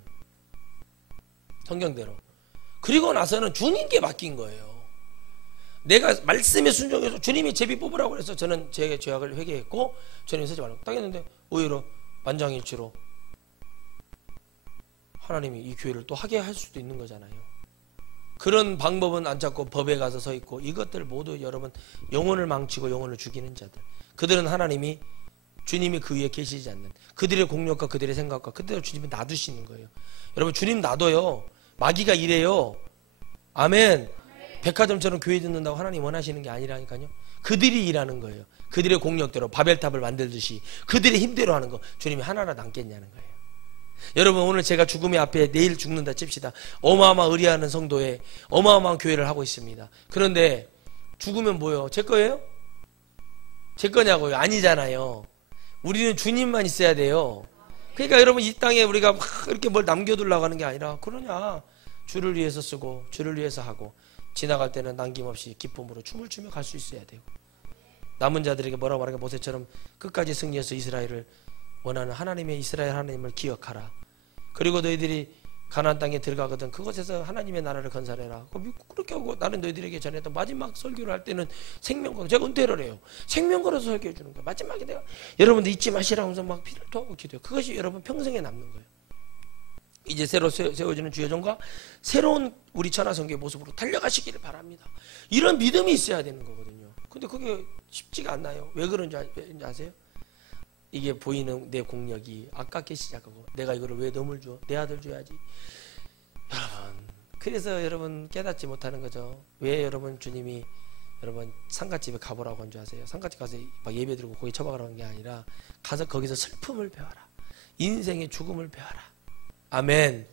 성경대로. 그리고 나서는 주님께 맡긴 거예요. 내가 말씀에 순종해서 주님이 제비 뽑으라고 해서 저는 제 죄악을 회개했고 주님 쓰지 말라고 딱 했는데 오히려 만장일치로 하나님이 이 교회를 또 하게 할 수도 있는 거잖아요. 그런 방법은 안 찾고 법에 가서 서 있고, 이것들 모두 여러분 영혼을 망치고 영혼을 죽이는 자들, 그들은 하나님이 주님이 그 위에 계시지 않는, 그들의 공력과 그들의 생각과 그대로 주님이 놔두시는 거예요. 여러분, 주님 놔둬요. 마귀가 이래요. 아멘. 백화점처럼 교회 듣는다고 하나님 원하시는 게 아니라니까요. 그들이 일하는 거예요. 그들의 공력대로 바벨탑을 만들듯이 그들의 힘대로 하는 거, 주님이 하나라 남겠냐는 거예요. 여러분, 오늘 제가 죽음의 앞에 내일 죽는다 칩시다. 어마어마한 의리하는 성도에 어마어마한 교회를 하고 있습니다. 그런데 죽으면 뭐예요? 제 거예요? 제 거냐고요? 아니잖아요. 우리는 주님만 있어야 돼요. 그러니까 여러분, 이 땅에 우리가 막 이렇게 뭘 남겨두려고 하는 게 아니라, 그러냐, 주를 위해서 쓰고 주를 위해서 하고 지나갈 때는 남김없이 기쁨으로 춤을 추며 갈 수 있어야 돼요. 남은 자들에게 뭐라고 말하는 게, 모세처럼 끝까지 승리해서 이스라엘을 원하는 하나님의 이스라엘 하나님을 기억하라. 그리고 너희들이 가나안 땅에 들어가거든 그곳에서 하나님의 나라를 건설해라. 그렇게 하고 나는 너희들에게 전했던 마지막 설교를 할 때는 생명걸, 제가 은퇴를 해요. 생명걸어서 설교해 주는 거예요. 마지막에 내가 여러분들 잊지 마시라 하면서 막 피를 토하고 기도해요. 그것이 여러분 평생에 남는 거예요. 이제 새로 세워지는 주의 종과 새로운 우리 천하성교의 모습으로 달려가시기를 바랍니다. 이런 믿음이 있어야 되는 거거든요. 근데 그게 쉽지가 않나요? 왜 그런지 아세요? 이게 보이는 내 공력이 아깝게 시작하고, 내가 이거를 왜 넘을 줘? 내 아들 줘야지. 여러분, 그래서 여러분 깨닫지 못하는 거죠. 왜 여러분 주님이 여러분 상갓집에 가보라고 한 줄 아세요? 상갓집 가서 막 예배 드리고 고기 처박으라고 한 게 아니라, 가서 거기서 슬픔을 배워라. 인생의 죽음을 배워라. 아멘.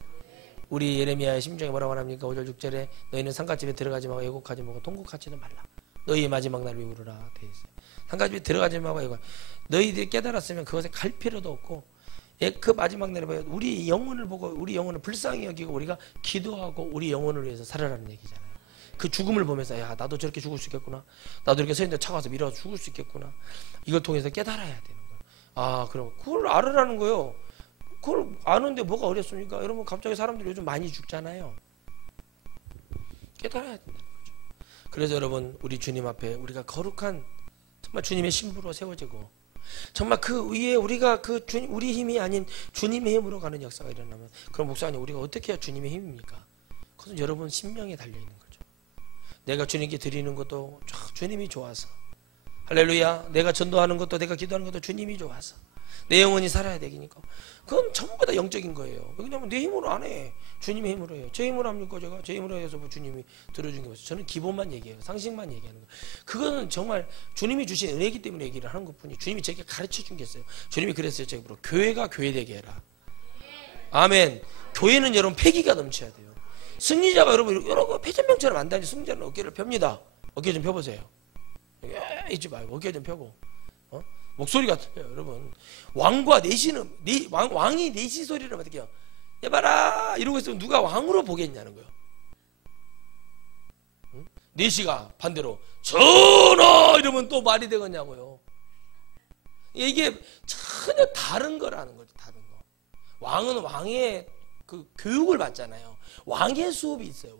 우리 예레미야의 심정에 뭐라고 합니까? 5절 6절에 너희는 상갓집에 들어가지 말고 애곡하지 말고 통곡하지도 말라. 너희의 마지막 날 위우르라 되어 있어요. 상갓집에 들어가지 말고 애곡. 너희들이 깨달았으면 그것에 갈 필요도 없고, 그 마지막 날에 봐요. 우리 영혼을 보고 우리 영혼을 불쌍히 여기고 우리가 기도하고 우리 영혼을 위해서 살아라는 얘기잖아요. 그 죽음을 보면서, 야, 나도 저렇게 죽을 수 있겠구나. 나도 이렇게 서 있는데 차 가서 밀어서 죽을 수 있겠구나. 이걸 통해서 깨달아야 되는 거예요. 아, 그럼 그걸 알으라는 거예요. 그걸 아는데 뭐가 어렵습니까? 여러분, 갑자기 사람들이 요즘 많이 죽잖아요. 깨달아야 된다는 거죠. 그래서 여러분, 우리 주님 앞에 우리가 거룩한 정말 주님의 신부로 세워지고, 정말 그 위에 우리가 우리 힘이 아닌 주님의 힘으로 가는 역사가 일어나면, 그럼 목사님, 우리가 어떻게 해야 주님의 힘입니까? 그것은 여러분 신명에 달려있는 거죠. 내가 주님께 드리는 것도 주님이 좋아서, 할렐루야, 내가 전도하는 것도, 내가 기도하는 것도 주님이 좋아서, 내 영혼이 살아야 되니까. 그건 전부 다 영적인 거예요. 왜냐면 내 힘으로 안 해. 주님의 힘으로 해요. 제 힘으로 합니까? 제가 제 힘으로 해서 뭐 주님이 들어준 게 뭐죠? 저는 기본만 얘기해요. 상식만 얘기하는 거예요. 그거는 정말 주님이 주신 은혜이기 때문에 얘기를 하는 것뿐이, 주님이 제게 가르쳐 준 게 있어요. 주님이 그랬어요. 제가 물어, 교회가 교회되게 해라. 아멘. 교회는 여러분 패기가 넘쳐야 돼요. 승리자가 여러분 패전병처럼 안 다니죠. 승자는 어깨를 펴니다. 어깨 좀 펴보세요. 있지 말고 어깨 좀 펴고, 목소리가 틀려요. 여러분, 왕과 내시는 왕이 내시 소리를 어떻게 해요? 해봐라 이러고 있으면 누가 왕으로 보겠냐는 거예요. 응? 내시가 반대로 전하 이러면 또 말이 되겠냐고요. 이게 전혀 다른 거라는 거죠. 다른 거. 왕은 왕의 그 교육을 받잖아요. 왕의 수업이 있어요.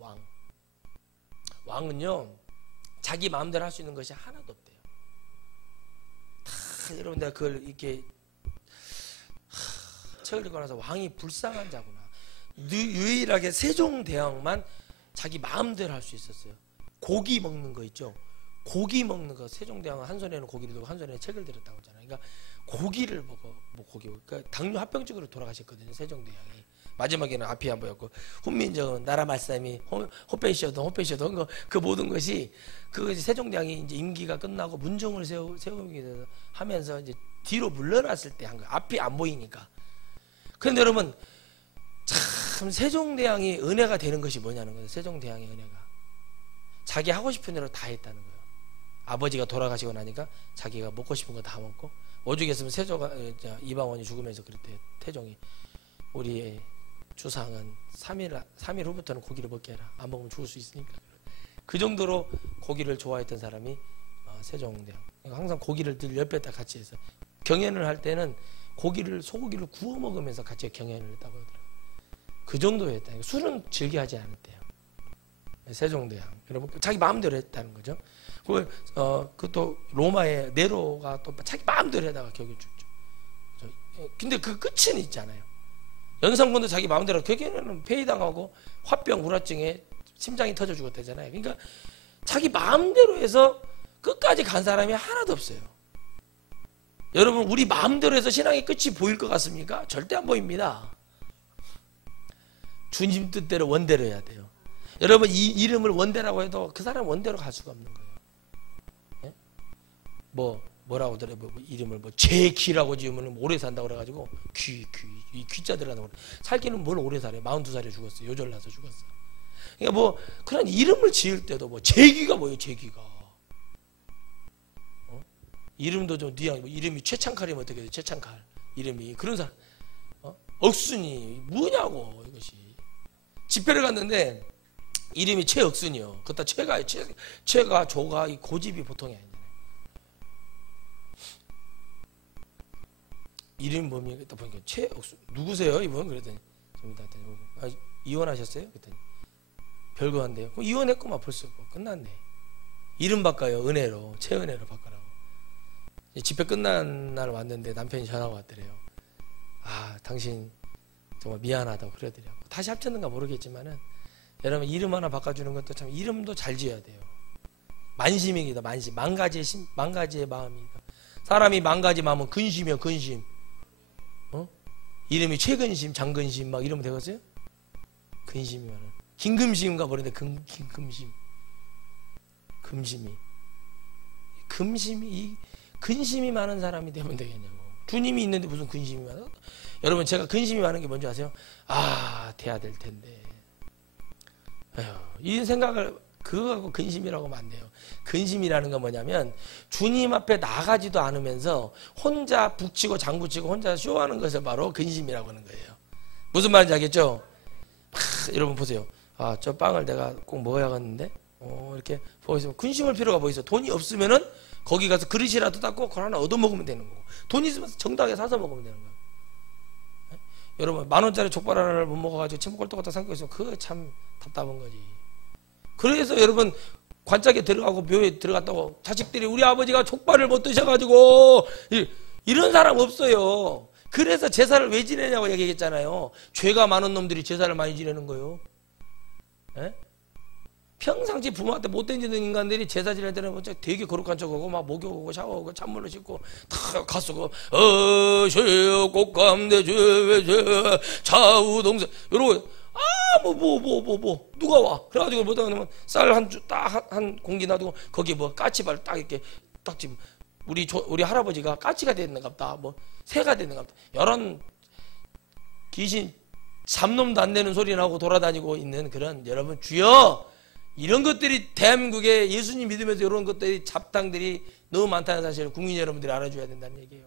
왕은요, 자기 마음대로 할 수 있는 것이 하나도 없대요. 다 여러분, 내가 그걸 이렇게 책을 읽고 나서, 왕이 불쌍한 자구나. 유일하게 세종대왕만 자기 마음대로 할 수 있었어요. 고기 먹는 거 있죠. 고기 먹는 거, 세종대왕은 한 손에는 고기를 들고 한 손에 책을 들었다고 하잖아요. 그러니까 고기를 먹어, 그러니까 당뇨 합병증으로 돌아가셨거든요. 세종대왕이. 마지막에는 앞이 안 보였고, 훈민정음, 나라 말씀이, 호페이쇼도 그 모든 것이, 그 세종대왕이 이제 임기가 끝나고 문정을 세우기 하면서 이제 뒤로 물러났을 때 한 거예요. 앞이 안 보이니까. 그런데 여러분, 참 세종대왕이 은혜가 되는 것이 뭐냐는 거예요. 세종대왕의 은혜가 자기 하고 싶은 대로 다 했다는 거예요. 아버지가 돌아가시고 나니까 자기가 먹고 싶은 거 다 먹고, 오죽했으면 이방원이 죽으면서 그랬대요. 태종이, 우리의 주상은 3일 후부터는 고기를 먹게 해라. 안 먹으면 죽을 수 있으니까. 그 정도로 고기를 좋아했던 사람이 세종대왕. 항상 고기를 늘 옆에다 같이 해서 경연을 할 때는 소고기를 구워 먹으면서 같이 경연을 했다고 하더라고요. 그 정도였다. 술은 즐겨하지 않았대요. 세종대왕. 여러분, 자기 마음대로 했다는 거죠. 그것도 로마의 네로가 또 자기 마음대로 해다가 격을 죽죠. 근데 그 끝은 있잖아요. 연산군도 자기 마음대로, 결국에는 폐위당하고 화병, 우라증에 심장이 터져 죽었다잖아요. 그러니까 자기 마음대로 해서 끝까지 간 사람이 하나도 없어요. 여러분, 우리 마음대로 해서 신앙의 끝이 보일 것 같습니까? 절대 안 보입니다. 주님 뜻대로 원대로 해야 돼요. 여러분, 이 이름을 원대라고 해도 그 사람 원대로 갈 수가 없는 거예요. 네? 뭐라고 하더라고요. 이름을 제귀라고 지으면 오래 산다고 그래가지고 이 귀자 들어가는 거. 살기는 뭘 오래 살아요. 42살에 죽었어요. 요절나서 죽었어요. 그러니까 그런 이름을 지을 때도 제귀가 뭐예요? 제귀가 이름도 좀 뉘앙, 이름이 최창칼이면 어떻게 돼요? 최창칼 이름이 그런 사람, 억순이 뭐냐고. 이것이 집회를 갔는데 이름이 최억순이요. 그것도 최가 조가 이 고집이 보통이 아니잖아요. 이름 뭡니까? 딱 보니까 최억순. 누구세요 이분? 그랬더니 이혼하셨어요? 그랬더니 별거 한대요. 그럼 이혼했구만. 벌써 끝났네. 이름 바꿔요. 은혜로, 최은혜로 바꿔라고. 집회 끝난 날 왔는데 남편이 전화가 왔더래요. 당신 정말 미안하다고 그러더라고요. 다시 합쳤는가 모르겠지만은, 여러분, 이름 하나 바꿔주는 것도 참, 이름도 잘 지어야 돼요. 만심이기다. 만심. 만가지의 마음이다. 사람이 만가지 마음은 근심이요. 근심. 이름이 최근심, 장근심 막 이러면 되겠어요? 근심이면은 김금심인가 모르는데 김금심, 금심이, 금심이, 근심이 많은 사람이 되면 되겠냐고. 주님이 있는데 무슨 근심이 많아? 여러분, 제가 근심이 많은 게 뭔지 아세요? 돼야 될 텐데. 이 생각을 그거 갖고 근심이라고 하면 안 돼요. 근심이라는 건 뭐냐면, 주님 앞에 나가지도 않으면서 혼자 북치고 장구치고 혼자 쇼하는 것을 바로 근심이라고 하는 거예요. 무슨 말인지 알겠죠? 여러분 보세요. 저 빵을 내가 꼭 먹어야겠는데, 이렇게 보고 있으면 근심할 필요가 뭐 있어? 돈이 없으면은 거기 가서 그릇이라도 닦고 그걸 하나 얻어 먹으면 되는 거고, 돈이 있으면 정당하게 사서 먹으면 되는 거예요. 여러분, 10,000원짜리 족발 하나를 못 먹어가지고 침묵골떡같다 삼고 있으면 그거 참 답답한 거지. 그래서 여러분, 관짝에 들어가고 묘에 들어갔다고 자식들이 우리 아버지가 족발을 못 드셔가지고 이런 사람 없어요. 그래서 제사를 왜 지내냐고 얘기했잖아요. 죄가 많은 놈들이 제사를 많이 지내는 거예요. 에? 평상시 부모한테 못된 짓는 인간들이 제사 지낼 때는 되게 거룩한 척하고 막 목욕하고 샤워하고 찬물로 씻고 다 가수고 어시여 꽃감대죄 좌우동사 이러고 뭐 누가 와 그래가지고 뭐다 그러면 쌀 한 공기 놔두고 거기 뭐 까치발 딱 이렇게 딱 지금 우리 할아버지가 까치가 됐는갑다 뭐 새가 됐는갑다 이런 귀신 잡놈도 안 되는 소리 나고 돌아다니고 있는 그런 여러분 주여 이런 것들이 대한민국에 예수님 믿으면서 이런 것들이 잡탕들이 너무 많다는 사실을 국민 여러분들이 알아줘야 된다는 얘기예요.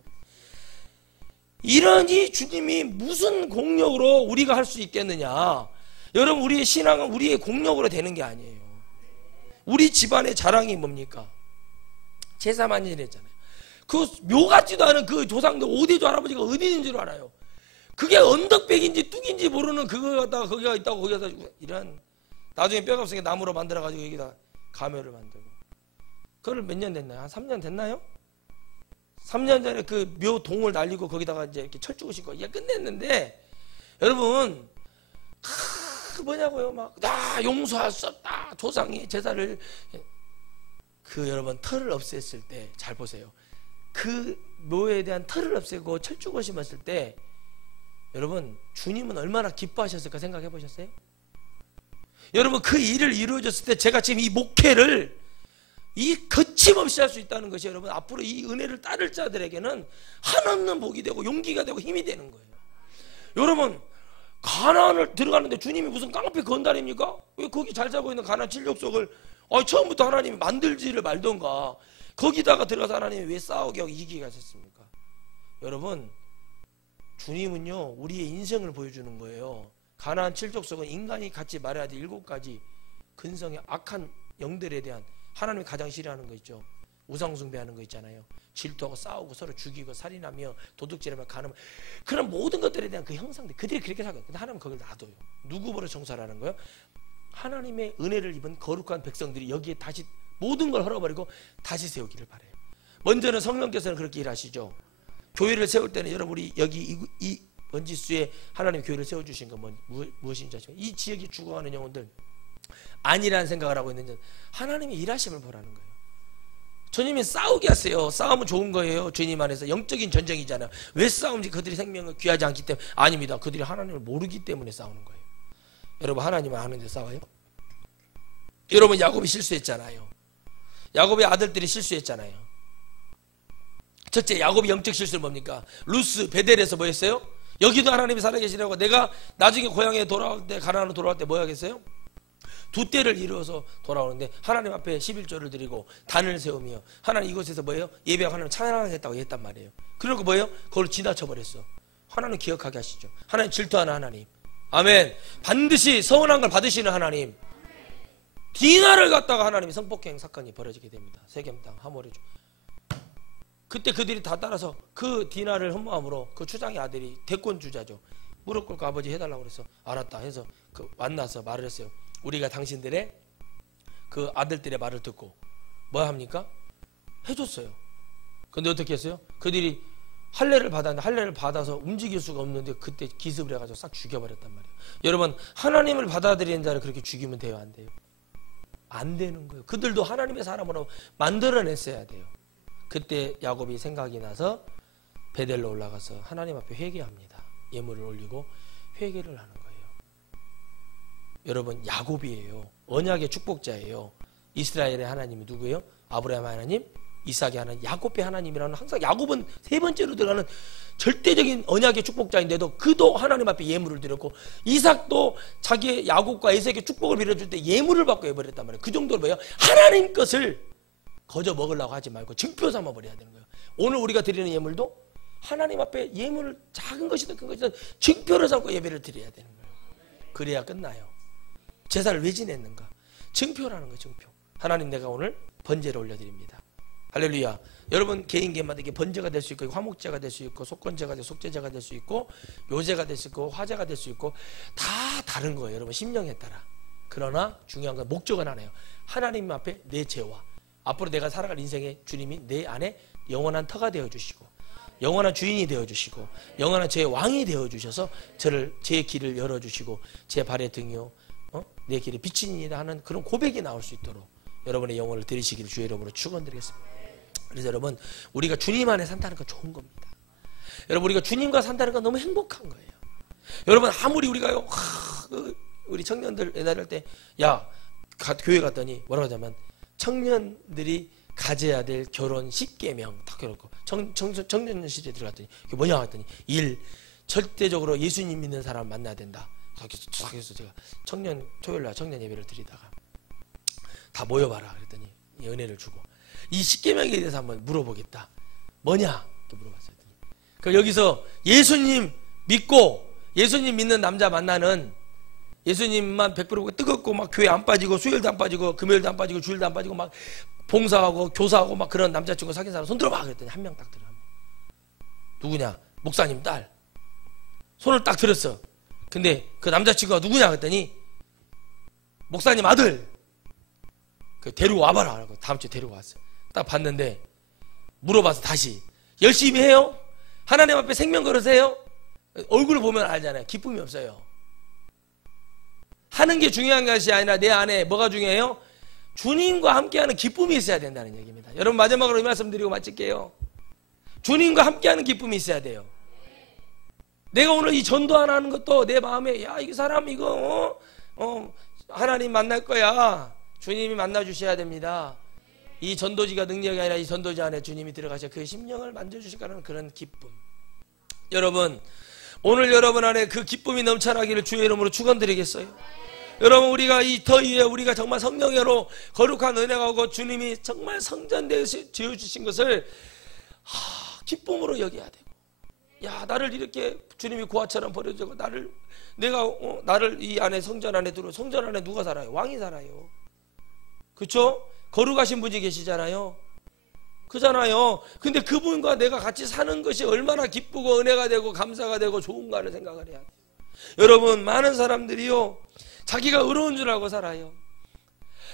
이러니 주님이 무슨 공력으로 우리가 할 수 있겠느냐. 여러분 우리의 신앙은 우리의 공력으로 되는 게 아니에요. 우리 집안의 자랑이 뭡니까? 제사만 지냈잖아요. 그 묘 같지도 않은 그 조상들 오대조 할아버지가 어디 있는 줄 알아요. 그게 언덕백인지 뚝인지 모르는 그거 갖다가 거기가 있다고 거기서 이런 나중에 뼈가 없으니까 나무로 만들어가지고 여기다 가묘를 만들고 그걸 몇 년 됐나요? 한 3년 됐나요? 3년 전에 그 묘 동을 날리고 거기다가 이제 이렇게 철쭉을 싣고 이게 끝냈는데 여러분 뭐냐고요? 막 용서할 수 없다 조상이 제사를 그 여러분 털을 없앴을 때 잘 보세요. 그 묘에 대한 털을 없애고 철쭉을 심었을 때 여러분 주님은 얼마나 기뻐하셨을까 생각해 보셨어요? 여러분 그 일을 이루어졌을 때 제가 지금 이 목회를 이 거침없이 할 수 있다는 것이 여러분 앞으로 이 은혜를 따를 자들에게는 한없는 복이 되고 용기가 되고 힘이 되는 거예요. 여러분 가나안을 들어가는데 주님이 무슨 깡패 건달입니까? 왜 거기 잘 살고 있는 가나안 진력석을 처음부터 하나님이 만들지를 말던가 거기다가 들어가서 하나님이 왜 싸우게 하고 이기게 하셨습니까? 여러분 주님은요 우리의 인생을 보여주는 거예요. 가나안 칠족속은 인간이 갖지 말아야 될 7가지 근성의 악한 영들에 대한 하나님이 가장 싫어하는 거 있죠. 우상숭배하는 거 있잖아요. 질투하고 싸우고 서로 죽이고 살인하며 도둑질하며 간음 그런 모든 것들에 대한 그 형상들 그들이 그렇게 살아요. 근데 하나님은 그걸 놔둬요. 누구 보러 청소하라는 거예요? 하나님의 은혜를 입은 거룩한 백성들이 여기에 다시 모든 걸 헐어버리고 다시 세우기를 바라요. 먼저는 성령께서는 그렇게 일하시죠. 교회를 세울 때는 여러분 우리 여기 이 원지수에 하나님 교회를 세워주신 건 무엇인지 아시죠? 이 지역이 죽어가는 영혼들 아니라는 생각을 하고 있는 하나님의 일하심을 보라는 거예요. 주님이 싸우게 하세요. 싸움은 좋은 거예요. 주님 안에서 영적인 전쟁이잖아요. 왜 싸움인지 그들이 생명을 귀하지 않기 때문에 아닙니다. 그들이 하나님을 모르기 때문에 싸우는 거예요. 여러분 하나님을 아는데 싸워요? 여러분 야곱이 실수했잖아요. 야곱의 아들들이 실수했잖아요. 첫째 야곱이 영적 실수는 뭡니까? 루스 베델에서 뭐 했어요? 여기도 하나님이 살아계시라고 내가 나중에 고향에 돌아올 때 가나안으로 돌아올 때 뭐 하겠어요? 두 때를 이루어서 돌아오는데 하나님 앞에 11조를 드리고 단을 세우며 하나님 이곳에서 뭐예요? 예배하고 하나님 찬양하겠다고 했단 말이에요. 그리고 뭐예요? 그걸 지나쳐버렸어. 하나님 기억하게 하시죠. 하나님 질투하는 하나님. 아멘. 반드시 서운한 걸 받으시는 하나님. 디나를 갖다가 하나님이 성폭행 사건이 벌어지게 됩니다. 세겜 땅 하모레주. 그때 그들이 다 따라서 그 디나를 흠모함으로 그 추장의 아들이 대권 주자죠. 무릎 꿇고 아버지 해달라고 그래서 알았다 해서 그 만나서 말을 했어요. 우리가 당신들의 그 아들들의 말을 듣고 뭐 합니까? 해줬어요. 근데 어떻게 했어요? 그들이 할례를 받았는데 할례를 받아서 움직일 수가 없는데 그때 기습을 해가지고 싹 죽여버렸단 말이에요. 여러분 하나님을 받아들이는 자를 그렇게 죽이면 돼요? 안 돼요? 안 되는 거예요. 그들도 하나님의 사람으로 만들어냈어야 돼요. 그때 야곱이 생각이 나서 베델로 올라가서 하나님 앞에 회개합니다. 예물을 올리고 회개를 하는 거예요. 여러분 야곱이에요. 언약의 축복자예요. 이스라엘의 하나님이 누구예요? 아브라함 하나님, 이삭의 하나님, 야곱의 하나님이라는 항상 야곱은 세 번째로 들어가는 절대적인 언약의 축복자인데도 그도 하나님 앞에 예물을 드렸고 이삭도 자기의 야곱과 에색의 축복을 빌어줄 때 예물을 받고 해버렸단 말이에요. 그 정도로 뭐예요? 하나님 것을 거저 먹으려고 하지 말고 증표 삼아 버려야 되는 거예요. 오늘 우리가 드리는 예물도 하나님 앞에 예물을 작은 것이든 큰 것이든 증표를 삼고 예배를 드려야 되는 거예요. 그래야 끝나요. 제사를 왜 지냈는가? 증표라는 거예요. 증표. 하나님 내가 오늘 번제를 올려드립니다. 할렐루야. 여러분 개인마다 이게 번제가 될 수 있고 화목제가 될 수 있고 속건제가 될 속죄제가 될 수 있고 묘제가 될 수 있고 화제가 될 수 있고 다 다른 거예요. 여러분 심령에 따라. 그러나 중요한 건 목적은 하나예요. 하나님 앞에 내 죄와 앞으로 내가 살아갈 인생의 주님이 내 안에 영원한 터가 되어주시고 영원한 주인이 되어주시고 영원한 제 왕이 되어주셔서 제 길을 열어주시고 제 발의 등이요 내 길에 비치니이다 하는 그런 고백이 나올 수 있도록 여러분의 영혼을 드리시기를 주의 이름으로 축원드리겠습니다. 그래서 여러분, 우리가 주님 안에 산다는 건 좋은 겁니다. 여러분, 우리가 주님과 산다는 건 너무 행복한 거예요. 여러분, 아무리 우리가요 우리 청년들 옛날에 할 때 교회 갔더니 뭐라고 하자면 청년들이 가져야 될 결혼 10계명 딱 해놓고 청년실에 들어갔더니 그게 뭐냐 했더니 1. 절대적으로 예수님 믿는 사람 만나야 된다. 그래서 제가 토요일날 청년 예배를 드리다가 다 모여봐라 그랬더니 은혜를 주고 이 10계명에 대해서 한번 물어보겠다. 뭐냐? 이렇게 물어봤어요. 그럼 여기서 예수님 믿고 예수님 믿는 남자 만나는 예수님만 100% 뜨겁고 막 교회 안 빠지고 수요일도 안 빠지고 금요일도 안 빠지고 주일도 안 빠지고 막 봉사하고 교사하고 막 그런 남자친구 사귄 사람 손 들어봐 그랬더니 한 명 딱 들어. 누구냐? 목사님 딸. 손을 딱 들었어. 근데 그 남자친구가 누구냐 그랬더니 목사님 아들. 데리고 와봐라 하고 다음 주에 데리고 왔어. 딱 봤는데 물어봐서 다시 열심히 해요? 하나님 앞에 생명 걸으세요? 얼굴을 보면 알잖아요. 기쁨이 없어요. 하는 게 중요한 것이 아니라 내 안에 뭐가 중요해요? 주님과 함께하는 기쁨이 있어야 된다는 얘기입니다. 여러분, 마지막으로 이 말씀 드리고 마칠게요. 주님과 함께하는 기쁨이 있어야 돼요. 내가 오늘 이 전도 하나 하는 것도 내 마음에 이 사람 이거 하나님 만날 거야. 주님이 만나주셔야 됩니다. 이 전도지가 능력이 아니라 이 전도지 안에 주님이 들어가셔 그 심령을 만져주실 거라는 그런 기쁨. 여러분, 오늘 여러분 안에 그 기쁨이 넘쳐나기를 주의 이름으로 축원드리겠어요. 여러분, 우리가 이 더위에 우리가 정말 성령으로 거룩한 은혜가 오고 주님이 정말 성전되어 지어주신 것을 기쁨으로 여겨야 되고, 나를 이렇게 주님이 고아처럼 버려주고 나를 이 안에 성전 안에 들어. 성전 안에 누가 살아요? 왕이 살아요. 그렇죠? 거룩하신 분이 계시잖아요. 그잖아요. 근데 그분과 내가 같이 사는 것이 얼마나 기쁘고 은혜가 되고 감사가 되고 좋은가를 생각을 해야 돼요. 여러분, 많은 사람들이요 자기가 의로운 줄 알고 살아요.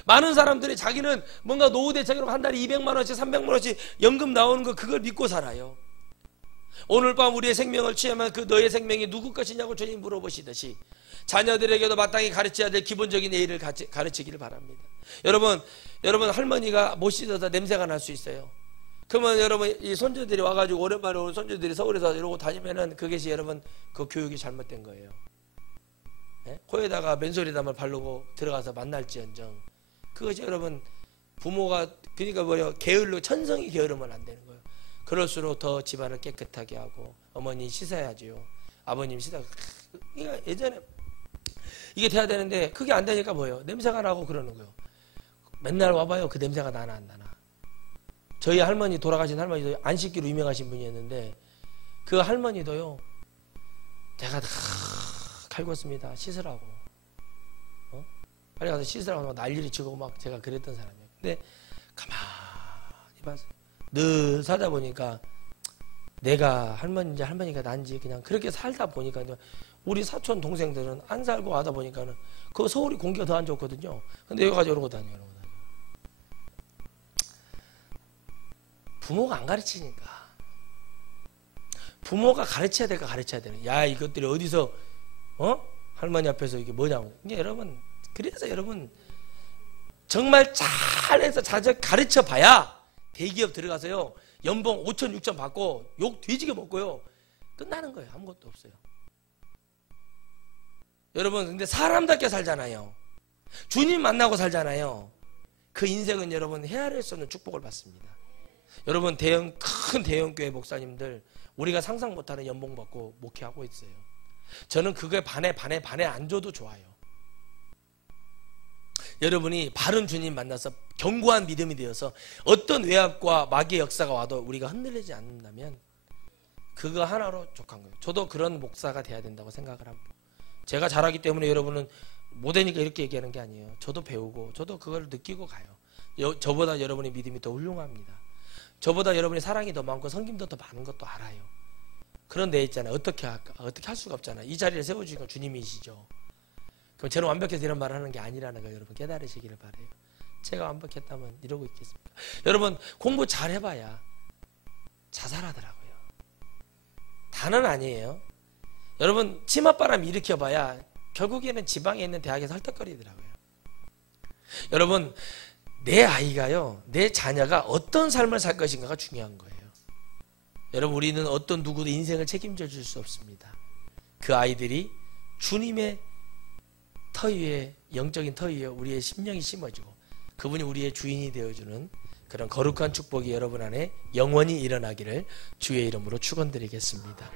많은 사람들이 자기는 뭔가 노후 대책으로 한 달에 200만 원씩 300만 원씩 연금 나오는 거 그걸 믿고 살아요. 오늘 밤 우리의 생명을 취하면 그 너의 생명이 누구 것이냐고 주님 물어보시듯이 자녀들에게도 마땅히 가르쳐야 될 기본적인 예의를 가르치기를 바랍니다. 여러분 할머니가 못 씻어서 냄새가 날 수 있어요. 그러면 여러분 이 손주들이 와가지고 오랜만에 온 손주들이 서울에서 이러고 다니면은 그것이 여러분 그 교육이 잘못된 거예요. 네? 코에다가 맨소리담을 바르고 들어가서 만날지언정 그것이 여러분 부모가 그러니까 게을러 천성이 게으르면 안 되는 거예요. 그럴수록 더 집안을 깨끗하게 하고 어머니 씻어야지요. 아버님 씻어. 그러니까 예전에 이게 돼야 되는데 그게 안 되니까 뭐예요? 냄새가 나고 그러는 거예요. 맨날 와봐요. 그 냄새가 나나 안 나나. 저희 할머니 돌아가신 할머니도 안 씻기로 유명하신 분이었는데 그 할머니도요 제가 다 갈궜습니다. 씻으라고. 빨리 가서 씻으라고 난리를 치고 막 제가 그랬던 사람이에요. 근데 가만히 봐서 늘 살다 보니까 내가 할머니인지 할머니가 난지 그냥 그렇게 살다 보니까 우리 사촌 동생들은 안 살고 하다 보니까는 그 서울이 공기가 더 안 좋거든요. 근데 여기 가서 이러고 다녀요. 부모가 안 가르치니까. 부모가 가르쳐야 될까 가르쳐야 되는. 이것들이 어디서 할머니 앞에서 이게 뭐냐고. 이게 여러분 그래서 여러분 정말 잘해서 잘 가르쳐 봐야 대기업 들어가서요 연봉 5천 6천 받고 욕 뒤지게 먹고요 끝나는 거예요. 아무것도 없어요. 여러분 근데 사람답게 살잖아요. 주님 만나고 살잖아요. 그 인생은 여러분 헤아릴 수 없는 축복을 받습니다. 여러분 큰 대형교회 목사님들 우리가 상상 못하는 연봉 받고 목회하고 있어요. 저는 그거에 반에 안 줘도 좋아요. 여러분이 바른 주님 만나서 견고한 믿음이 되어서 어떤 외압과 마귀의 역사가 와도 우리가 흔들리지 않는다면 그거 하나로 족한 거예요. 저도 그런 목사가 돼야 된다고 생각을 합니다. 제가 잘하기 때문에 여러분은 못하니까 이렇게 얘기하는 게 아니에요. 저도 배우고 저도 그걸 느끼고 가요. 저보다 여러분의 믿음이 더 훌륭합니다. 저보다 여러분의 사랑이 더 많고 섬김도 더 많은 것도 알아요. 그런데 있잖아요. 어떻게 할까? 어떻게 할 수가 없잖아요. 이 자리를 세워주신 건 주님이시죠. 그럼 저는 완벽해서 이런 말을 하는 게 아니라는 걸 여러분 깨달으시기를 바라요. 제가 완벽했다면 이러고 있겠습니까? 여러분, 공부 잘 해봐야 자살하더라고요. 다는 아니에요. 여러분, 치맛바람 일으켜봐야 결국에는 지방에 있는 대학에서 헐떡거리더라고요. 여러분, 내 아이가요, 내 자녀가 어떤 삶을 살 것인가가 중요한 거예요. 여러분, 우리는 어떤 누구도 인생을 책임져 줄 수 없습니다. 그 아이들이 주님의 터 위에, 영적인 터 위에 우리의 심령이 심어지고 그분이 우리의 주인이 되어주는 그런 거룩한 축복이 여러분 안에 영원히 일어나기를 주의 이름으로 축원드리겠습니다.